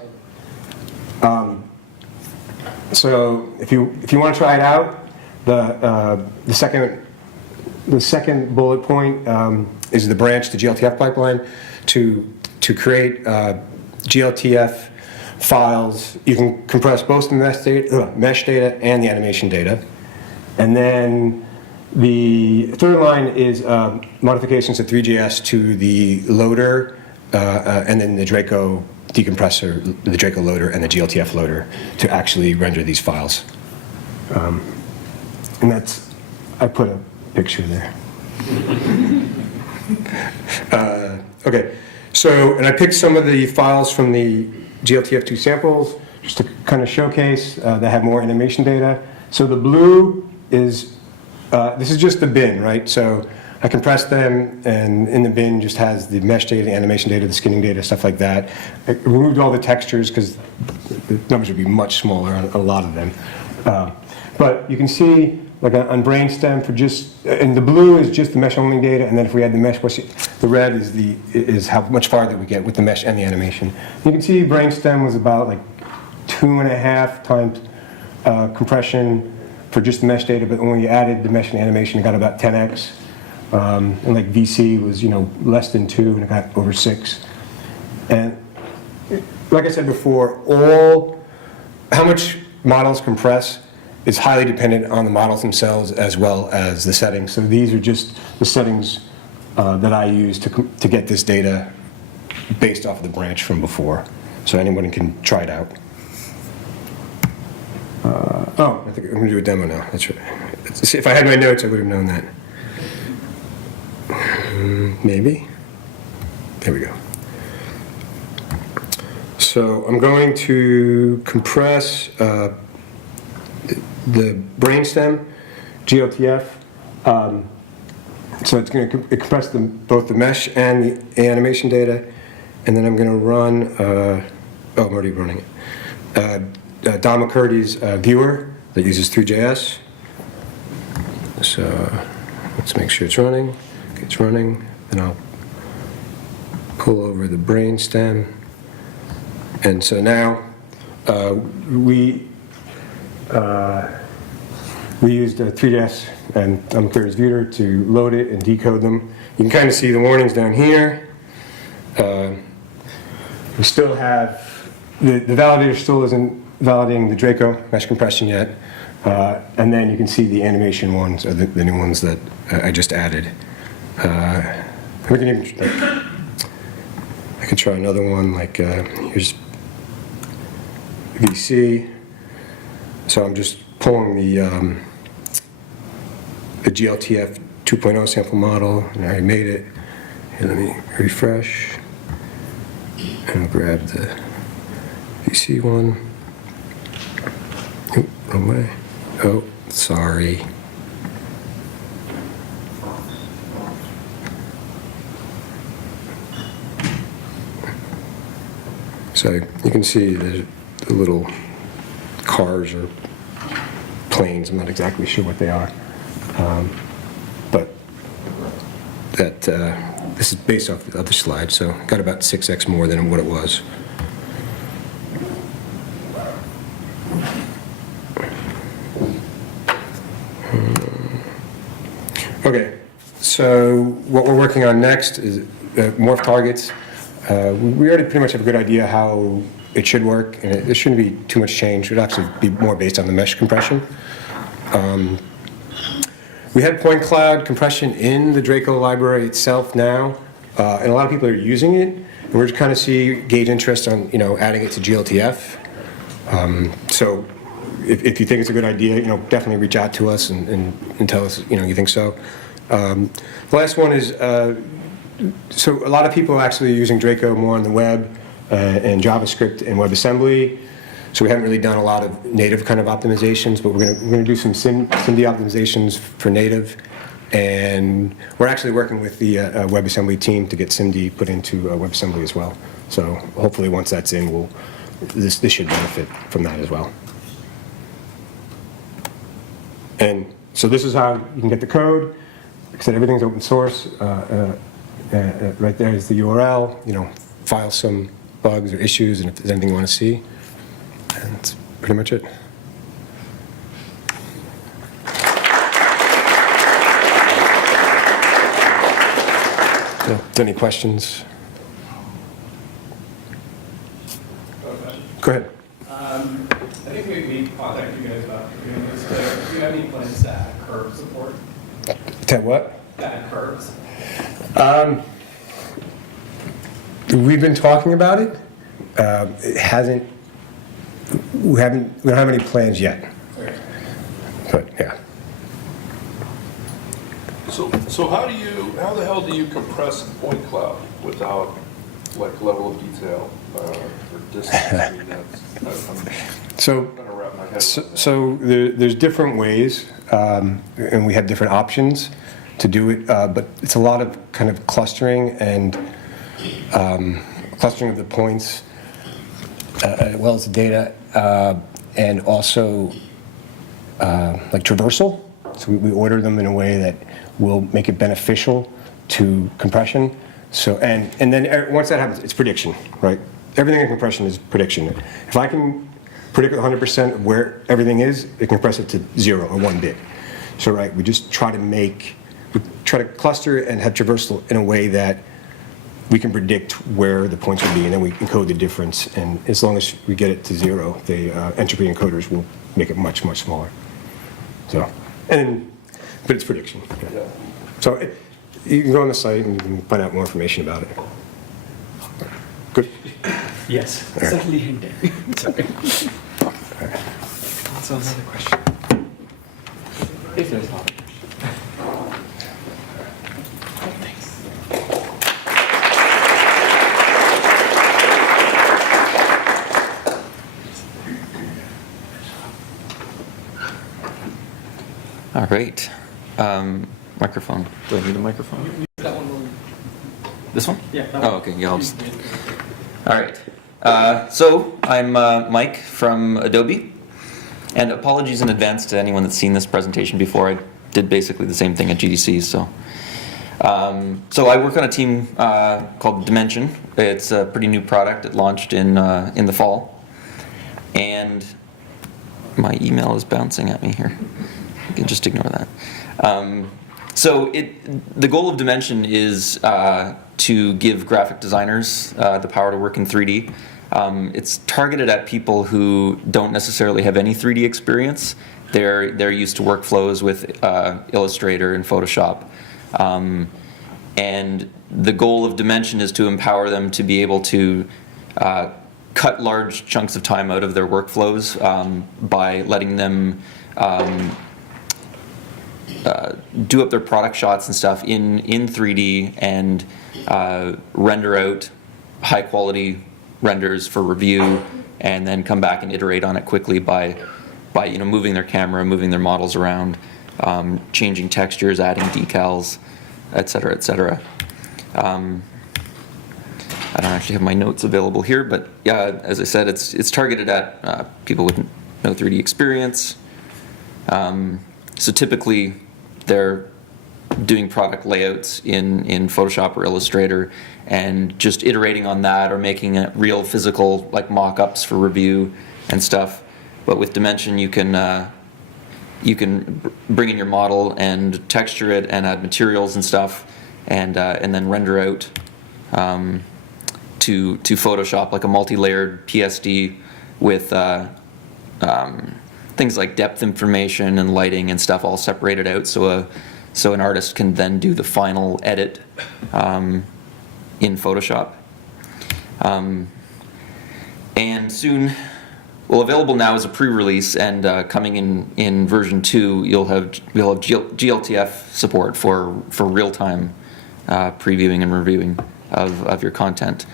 So if you want to try it out, the second bullet point is the branch to GLTF pipeline to create GLTF files. You can compress both the mesh data and the animation data. And then the third line is modifications to 3JS to the loader, and then the Draco decompressor, the Draco loader, and the GLTF loader to actually render these files. And I put a picture there. Okay, and I picked some of the files from the GLTF2 samples just to kind of showcase that have more animation data. So the blue is, this is just the bin, right? So I compressed them, and in the bin just has the mesh data, the animation data, the skinning data, stuff like that. I removed all the textures because the numbers would be much smaller on a lot of them. But you can see, like on brainstem for just, and the blue is just the mesh only data, and then if we add the mesh, the red is how much farther we get with the mesh and the animation. You can see brainstem was about like 2.5 times compression for just the mesh data, but when we added the mesh and animation, it got about 10x. And like VC was, less than 2, and it got over 6. And like I said before, how much models compress is highly dependent on the models themselves as well as the settings. So these are just the settings that I use to get this data based off of the branch from before. So anyone can try it out. I think I'm going to do a demo now. That's right. See, if I had my notes, I would have known that. Maybe. There we go. So I'm going to compress the brainstem, GLTF. So it's going to compress both the mesh and the animation data. And then I'm going to run, I'm already running it. Don McCurdy's viewer that uses 3JS. So let's make sure it's running. Okay, it's running. Then I'll pull over the brainstem. And so now we used 3JS and Don McCurdy's viewer to load it and decode them. You can kind of see the warnings down here. We still have, the validator still isn't validating the Draco mesh compression yet. And then you can see the animation ones, or the new ones that I just added. We can even, I could try another one, like here's VC. So I'm just pulling the GLTF 2.0 sample model, and I made it. Here, let me refresh. And I'll grab the VC one. Oh, wrong way. Oh, sorry. So you can see the little cars or planes. I'm not exactly sure what they are. But that this is based off the other slide, so got about 6x more than what it was. Okay, so what we're working on next is morph targets. We already pretty much have a good idea how it should work, and there shouldn't be too much change. It would actually be more based on the mesh compression. We have point cloud compression in the Draco library itself now, and a lot of people are using it. And we're just kind of gauge interest on adding it to GLTF. So if you think it's a good idea, definitely reach out to us and tell us you think so. The last one is so a lot of people are actually using Draco more on the web and JavaScript and WebAssembly. So we haven't really done a lot of native kind of optimizations, but we're going to do some SIMD optimizations for native, and we're actually working with the WebAssembly team to get SIMD put into WebAssembly as well. So hopefully once that's in, this should benefit from that as well. And so this is how you can get the code. Like I said, everything's open source. Right there is the URL. File some bugs or issues, and if there's anything you want to see. And that's pretty much it. Any questions? Go ahead. I think we contacted you guys about doing this, but do you have any plans to add curve support? To what? To add curves. We've been talking about it. It hasn't. We don't have any plans yet. Okay. But yeah. So how the hell do you compress point cloud without like level of detail or distance? I mean, So there's different ways, and we have different options to do it, but it's a lot of kind of clustering and clustering of the points as well as the data, and also like traversal. So we order them in a way that will make it beneficial to compression. So, and then once that happens, it's prediction, right? Everything in compression is prediction. If I can predict 100% of where everything is, it can compress it to 0 or 1 bit. So, right, we just try to cluster and have traversal in a way that we can predict where the points will be, and then we encode the difference. And as long as we get it to 0, the entropy encoders will make it much, much smaller. So, but it's prediction. Yeah. So you can go on the site and you can find out more information about it. Good? Yes, certainly hinted. Sorry. So another question. If there's not. All right. Microphone. Do I need a microphone? That one. This one? Yeah. That Oh, okay. Yeah, I'll just... All right. So I'm Mike from Adobe, and apologies in advance to anyone that's seen this presentation before. I did basically the same thing at GDC. So I work on a team called Dimension. It's a pretty new product. It launched in the fall, and my email is bouncing at me here. You can just ignore that. The goal of Dimension is to give graphic designers the power to work in 3D. It's targeted at people who don't necessarily have any 3D experience. They're used to workflows with Illustrator and Photoshop. And the goal of Dimension is to empower them to be able to cut large chunks of time out of their workflows by letting them do up their product shots and stuff in 3D and render out high quality renders for review, and then come back and iterate on it quickly by moving their camera, moving their models around, changing textures, adding decals, etc., etc. I don't actually have my notes available here, but yeah, as I said, it's targeted at people with no 3D experience. So typically, they're doing product layouts in Photoshop or Illustrator and just iterating on that, or making it real physical like mock-ups for review and stuff. But with Dimension, you can bring in your model and texture it and add materials and stuff, and then render out to Photoshop like a multi-layered PSD with things like depth information and lighting and stuff all separated out, so an artist can then do the final edit in Photoshop. And soon, well, available now as a pre-release, and coming in version 2, you'll have GLTF support for real-time previewing and reviewing of your content.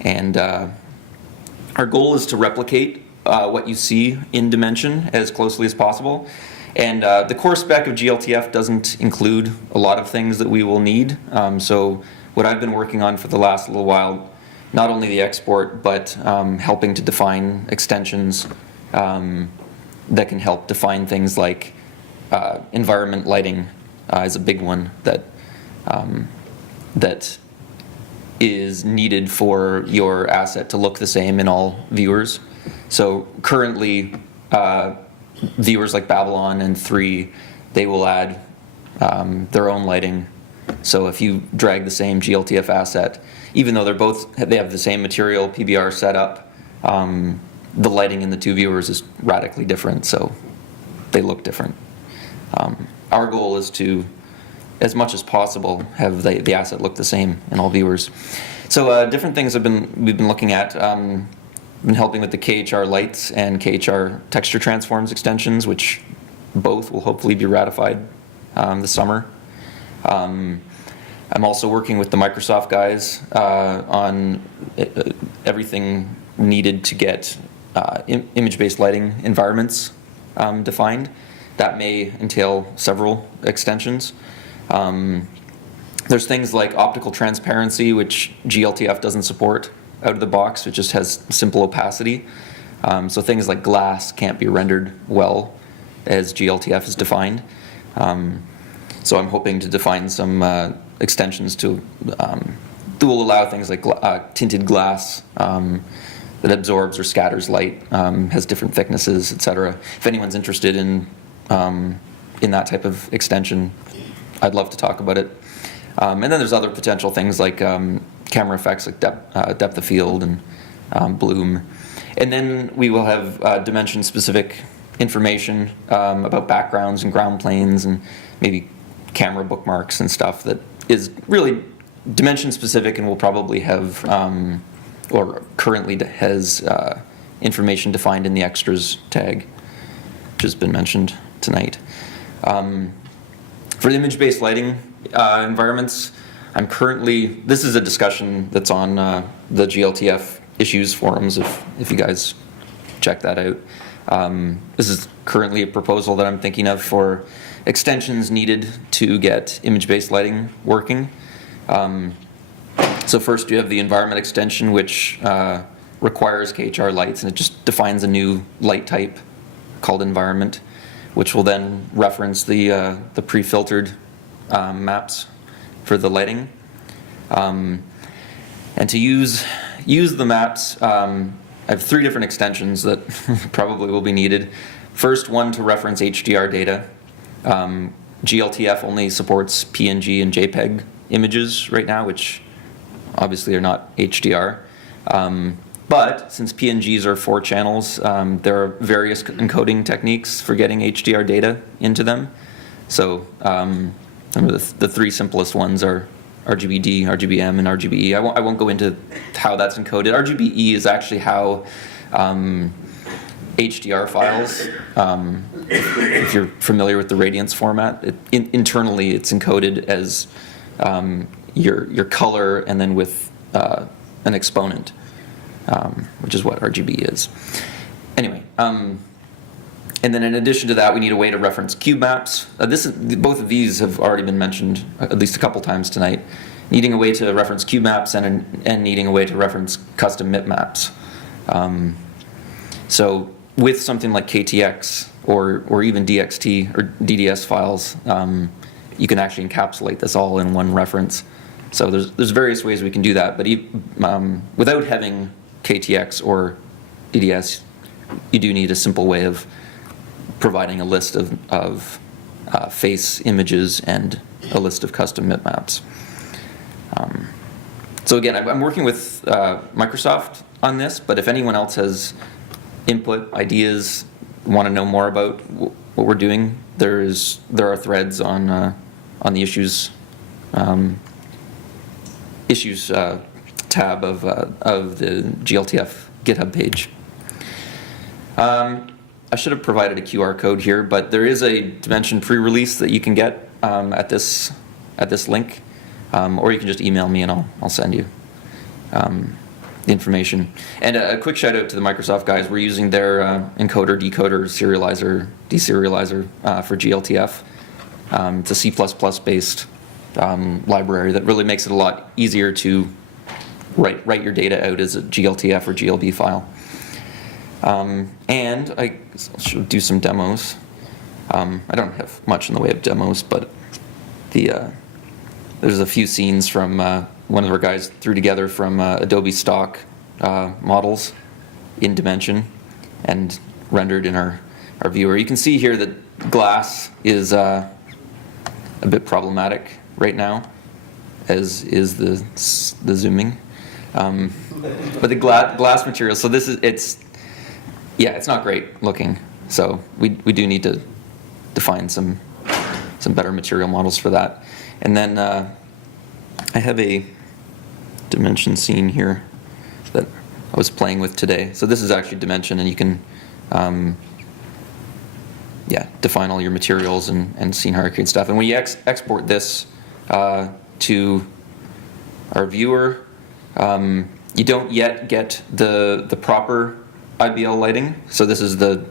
And our goal is to replicate what you see in Dimension as closely as possible. And the core spec of GLTF doesn't include a lot of things that we will need. So what I've been working on for the last little while, not only the export, but helping to define extensions that can help define things like environment lighting is a big one that is needed for your asset to look the same in all viewers. So currently, viewers like Babylon and 3, they will add their own lighting. So if you drag the same GLTF asset, even though they have the same material PBR setup, the lighting in the two viewers is radically different, so they look different. Our goal is to, as much as possible, have the asset look the same in all viewers. So different things we've been looking at. Been helping with the KHR lights and KHR texture transforms extensions, which both will hopefully be ratified this summer. I'm also working with the Microsoft guys on everything needed to get image-based lighting environments defined. That may entail several extensions. There's things like optical transparency, which GLTF doesn't support out of the box. It just has simple opacity. So things like glass can't be rendered well as GLTF is defined. So I'm hoping to define some extensions to that will allow things like tinted glass that absorbs or scatters light, has different thicknesses, etc. If anyone's interested in that type of extension, I'd love to talk about it. And then there's other potential things like camera effects like depth of field and bloom. And then we will have dimension-specific information about backgrounds and ground planes and maybe camera bookmarks and stuff that is really dimension-specific and will probably have, or currently has information defined in the extras tag, which has been mentioned tonight. For the image-based lighting environments, I'm currently, this is a discussion that's on the GLTF issues forums if you guys check that out. This is currently a proposal that I'm thinking of for extensions needed to get image-based lighting working. So first you have the environment extension, which requires KHR lights, and it just defines a new light type called environment, which will then reference the pre-filtered maps for the lighting. And to use the maps, I have 3 different extensions that probably will be needed. First, one to reference HDR data. GLTF only supports PNG and JPEG images right now, which obviously are not HDR. But since PNGs are 4 channels, there are various encoding techniques for getting HDR data into them. So the 3 simplest ones are RGBD, RGBM, and RGBE. I won't go into how that's encoded. RGBE is actually how HDR files, if you're familiar with the radiance format, internally it's encoded as your color and then with an exponent, which is what RGB is. Anyway, and then in addition to that, we need a way to reference cube maps. Both of these have already been mentioned at least a couple times tonight. Needing a way to reference cube maps and needing a way to reference custom MIP maps. So with something like KTX or even DXT or DDS files, you can actually encapsulate this all in one reference. So there's various ways we can do that, but without having KTX or DDS, you do need a simple way of providing a list of face images and a list of custom MIP maps. So again, I'm working with Microsoft on this, but if anyone else has input, ideas, want to know more about what we're doing, there are threads on the issues tab of the GLTF GitHub page. I should have provided a QR code here, but there is a Dimension pre-release that you can get at this link, or you can just email me and I'll send you the information. And a quick shout out to the Microsoft guys. We're using their encoder, decoder, serializer, deserializer for GLTF. It's a C++ based library that really makes it a lot easier to write your data out as a GLTF or GLB file. And I should do some demos. I don't have much in the way of demos, but there's a few scenes from one of our guys threw together from Adobe stock models in Dimension and rendered in our viewer. You can see here that glass is a bit problematic right now, as is the zooming. But the glass material, so it's not great looking. So we do need to define some better material models for that. And then I have a Dimension scene here that I was playing with today. So this is actually Dimension, and you can define all your materials and scene hierarchy and stuff. And when you export this to our viewer, you don't yet get the proper IBL lighting. So this is the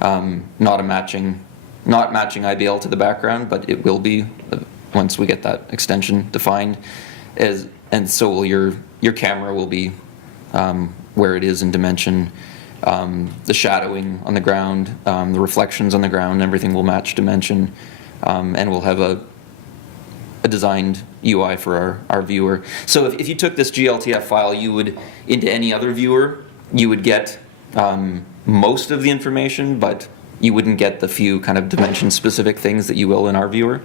not matching IBL to the background, but it will be once we get that extension defined. And so will your camera will be where it is in Dimension, the shadowing on the ground, the reflections on the ground, everything will match dimension, and we'll have a designed UI for our viewer. So if you took this GLTF file, you would, into any other viewer, you would get most of the information, but you wouldn't get the few kind of dimension-specific things that you will in our viewer.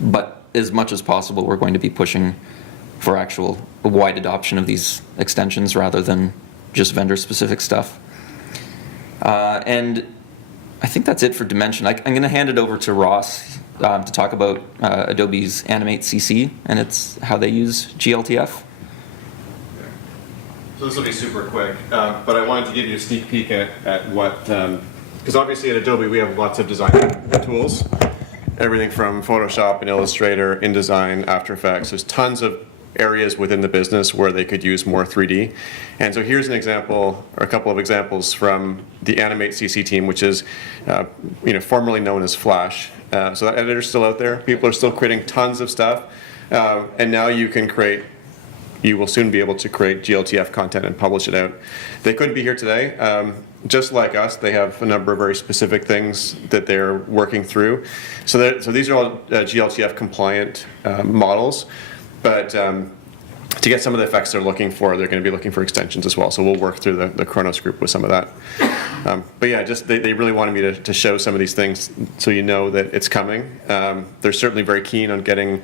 But as much as possible, we're going to be pushing for actual wide adoption of these extensions rather than just vendor-specific stuff. And I think that's it for dimension. I'm going to hand it over to Ross to talk about Adobe's Animate CC and how they use GLTF. So this will be super quick, but I wanted to give you a sneak peek at what, because obviously at Adobe we have lots of design tools, everything from Photoshop and Illustrator, InDesign, After Effects. There's tons of areas within the business where they could use more 3D. And so here's an example, or a couple of examples from the Animate CC team, which is formerly known as Flash. So that editor's still out there. People are still creating tons of stuff. And now you will soon be able to create GLTF content and publish it out. They couldn't be here today. Just like us, they have a number of very specific things that they're working through. So these are all GLTF compliant models. But to get some of the effects they're looking for, they're going to be looking for extensions as well. So we'll work through the Kronos group with some of that. But yeah, just they really wanted me to show some of these things so you know that it's coming. They're certainly very keen on getting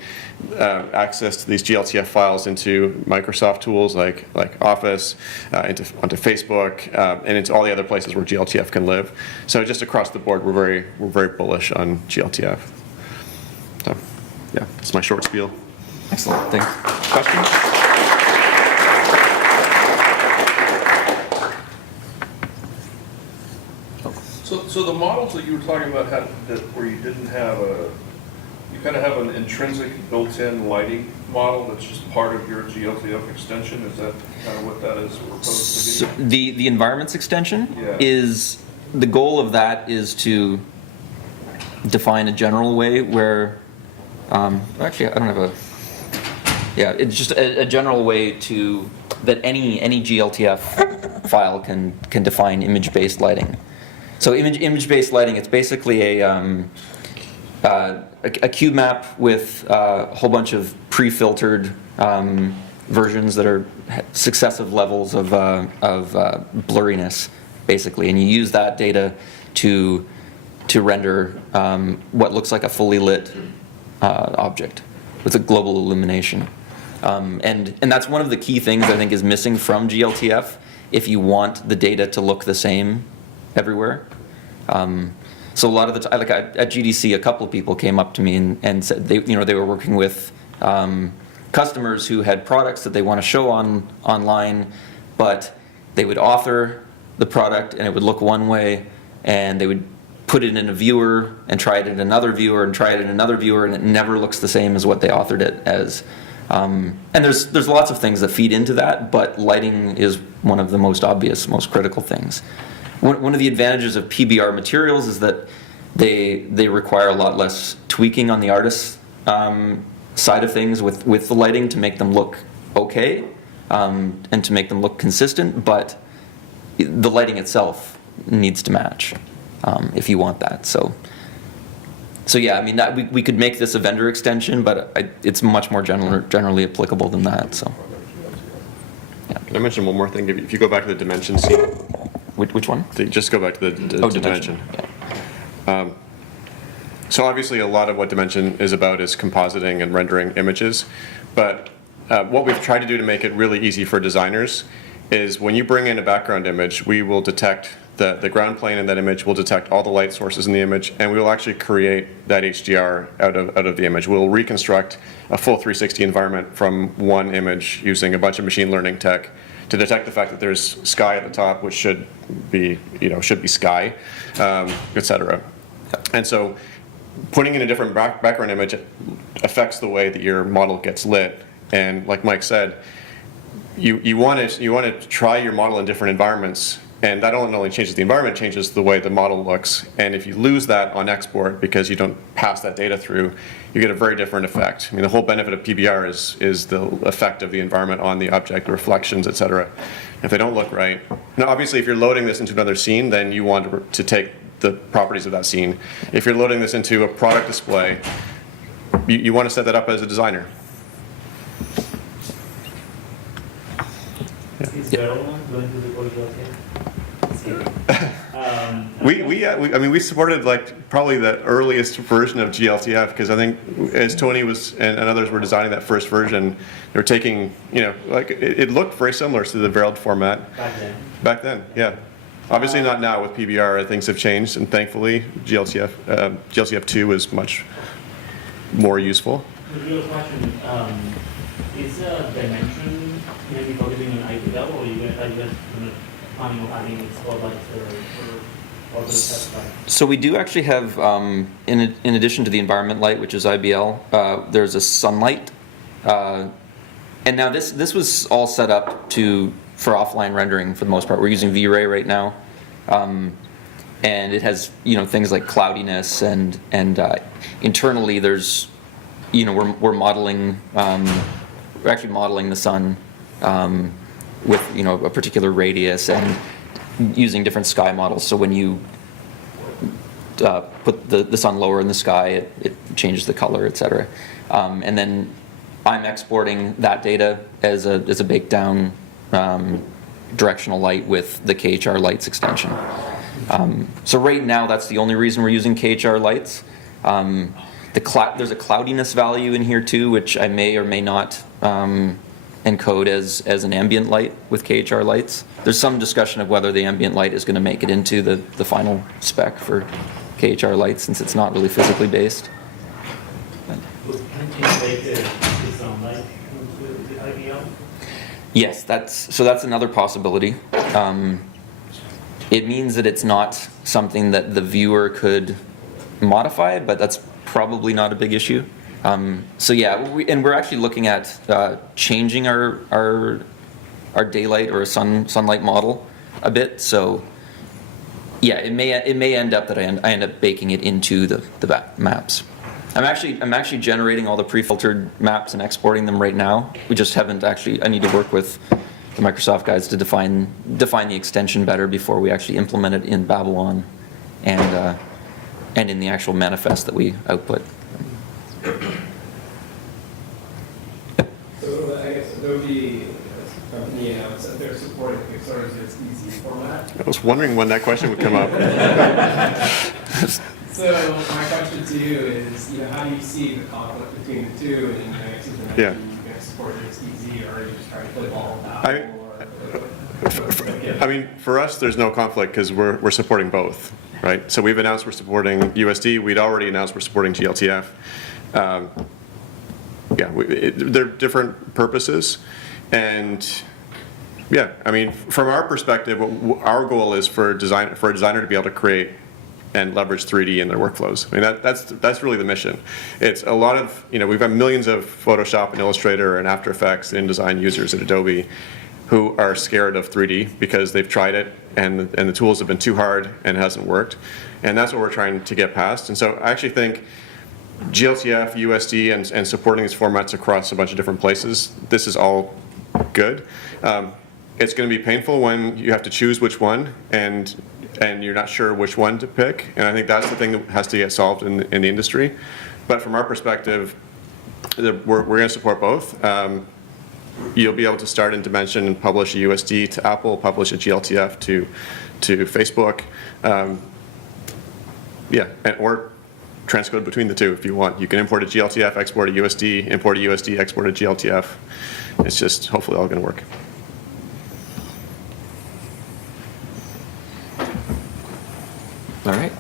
access to these GLTF files into Microsoft tools like Office, onto Facebook, and into all the other places where GLTF can live. So just across the board, we're very bullish on GLTF. So yeah, that's my short spiel. Excellent, thanks. Questions? So the models that you were talking about where you didn't have you kind of have an intrinsic built-in lighting model that's just part of your GLTF extension. Is that kind of what that is supposed to be? The environments extension Yeah. is, the goal of that is to define a general way where, actually I don't have it's just a general way that any GLTF file can define image-based lighting. So image-based lighting, it's basically a cube map with a whole bunch of pre-filtered versions that are successive levels of blurriness, basically, and you use that data to render what looks like a fully lit object with a global illumination. And that's one of the key things I think is missing from GLTF if you want the data to look the same everywhere. So a lot of the time, like at GDC, a couple of people came up to me and said they were working with customers who had products that they want to show online, but they would author the product and it would look one way, and they would put it in a viewer and try it in another viewer and try it in another viewer, and it never looks the same as what they authored it as. And there's lots of things that feed into that, but lighting is one of the most obvious, most critical things. One of the advantages of PBR materials is that they require a lot less tweaking on the artist's side of things with the lighting to make them look okay and to make them look consistent, but the lighting itself needs to match if you want that. So yeah, I mean, we could make this a vendor extension, but it's much more generally applicable than that. So. Yeah. Can I mention one more thing? If you go back to the dimension scene. Which one? Just go back to the dimension. Yeah. So obviously a lot of what dimension is about is compositing and rendering images, but what we've tried to do to make it really easy for designers is when you bring in a background image, we will detect the ground plane in that image, will detect all the light sources in the image, and we will actually create that HDR out of the image. We'll reconstruct a full 360 environment from one image using a bunch of machine learning tech to detect the fact that there's sky at the top, which should be sky, etc. And so putting in a different background image affects the way that your model gets lit. And like Mike said, you want to try your model in different environments And that not only changes the environment, it changes the way the model looks. And if you lose that on export because you don't pass that data through, you get a very different effect. I mean, the whole benefit of PBR is the effect of the environment on the object, the reflections, et cetera. If they don't look right. Now, obviously, if you're loading this into another scene, then you want to take the properties of that scene. If you're loading this into a product display, you want to set that up as a designer. Is there one going to record GLTF? I mean, we supported like probably the earliest version of GLTF because I think as Tony was and others were designing that first version, they were taking, you know, like it looked very similar to the Veriled format. Back then, yeah. Obviously not now with PBR, things have changed, and thankfully GLTF 2 is much more useful. The real question, is the dimension maybe focusing on IPL, or are you guys planning on having spotlights or the specified? So we do actually have, in addition to the environment light, which is IBL, there's a sunlight. And now this was all set up for offline rendering for the most part. We're using V-Ray right now. And it has, you know, things like cloudiness and internally there's, you know, we're modeling, we're actually modeling the sun with, you know, a particular radius and using different sky models. So when you put the sun lower in the sky, it changes the color, et cetera. And then I'm exporting that data as a baked down directional light with the KHR lights extension. So right now, that's the only reason we're using KHR lights. There's a cloudiness value in here too, which I may or may not encode as an ambient light with KHR lights. There's some discussion of whether the ambient light is going to make it into the final spec for KHR lights, since it's not really physically based. Can you make the sunlight into the IBL? Yes, that's another possibility. It means that it's not something that the viewer could modify, but that's probably not a big issue. So yeah, we're actually looking at changing our daylight or a sunlight model a bit. So yeah, it may end up that I end up baking it into the maps. I'm actually generating all the pre-filtered maps and exporting them right now. We just haven't actually. I need to work with the Microsoft guys to define the extension better before we actually implement it in Babylon and in the actual manifest that we output. So I guess Adobe company announced that they're supporting Pixar's easy format. I was wondering when that question would come up. So my question to you is, you know, how do you see the conflict between the two? And I guess you Yeah. going to support it's easy, or are you just trying to play ball with Apple? I mean, for us, there's no conflict because we're supporting both, right? So we've announced we're supporting USD. We'd already announced we're supporting GLTF. Yeah, they're different purposes, and yeah, I mean, from our perspective, our goal is for a designer to be able to create and leverage 3D in their workflows. I mean, that's really the mission. It's a lot of, you know, we've got millions of Photoshop and Illustrator and After Effects and InDesign users at Adobe who are scared of 3D because they've tried it and the tools have been too hard and it hasn't worked. And that's what we're trying to get past. And so I actually think GLTF, USD, and supporting these formats across a bunch of different places, this is all good. It's going to be painful when you have to choose which one and you're not sure which one to pick. And I think that's the thing that has to get solved in the industry. But from our perspective, we're going to support both. You'll be able to start in Dimension and publish a USD to Apple, publish a GLTF to Facebook. Yeah, or transcode between the two if you want. You can import a GLTF, export a USD, import a USD, export a GLTF. It's just hopefully all going to work. All right.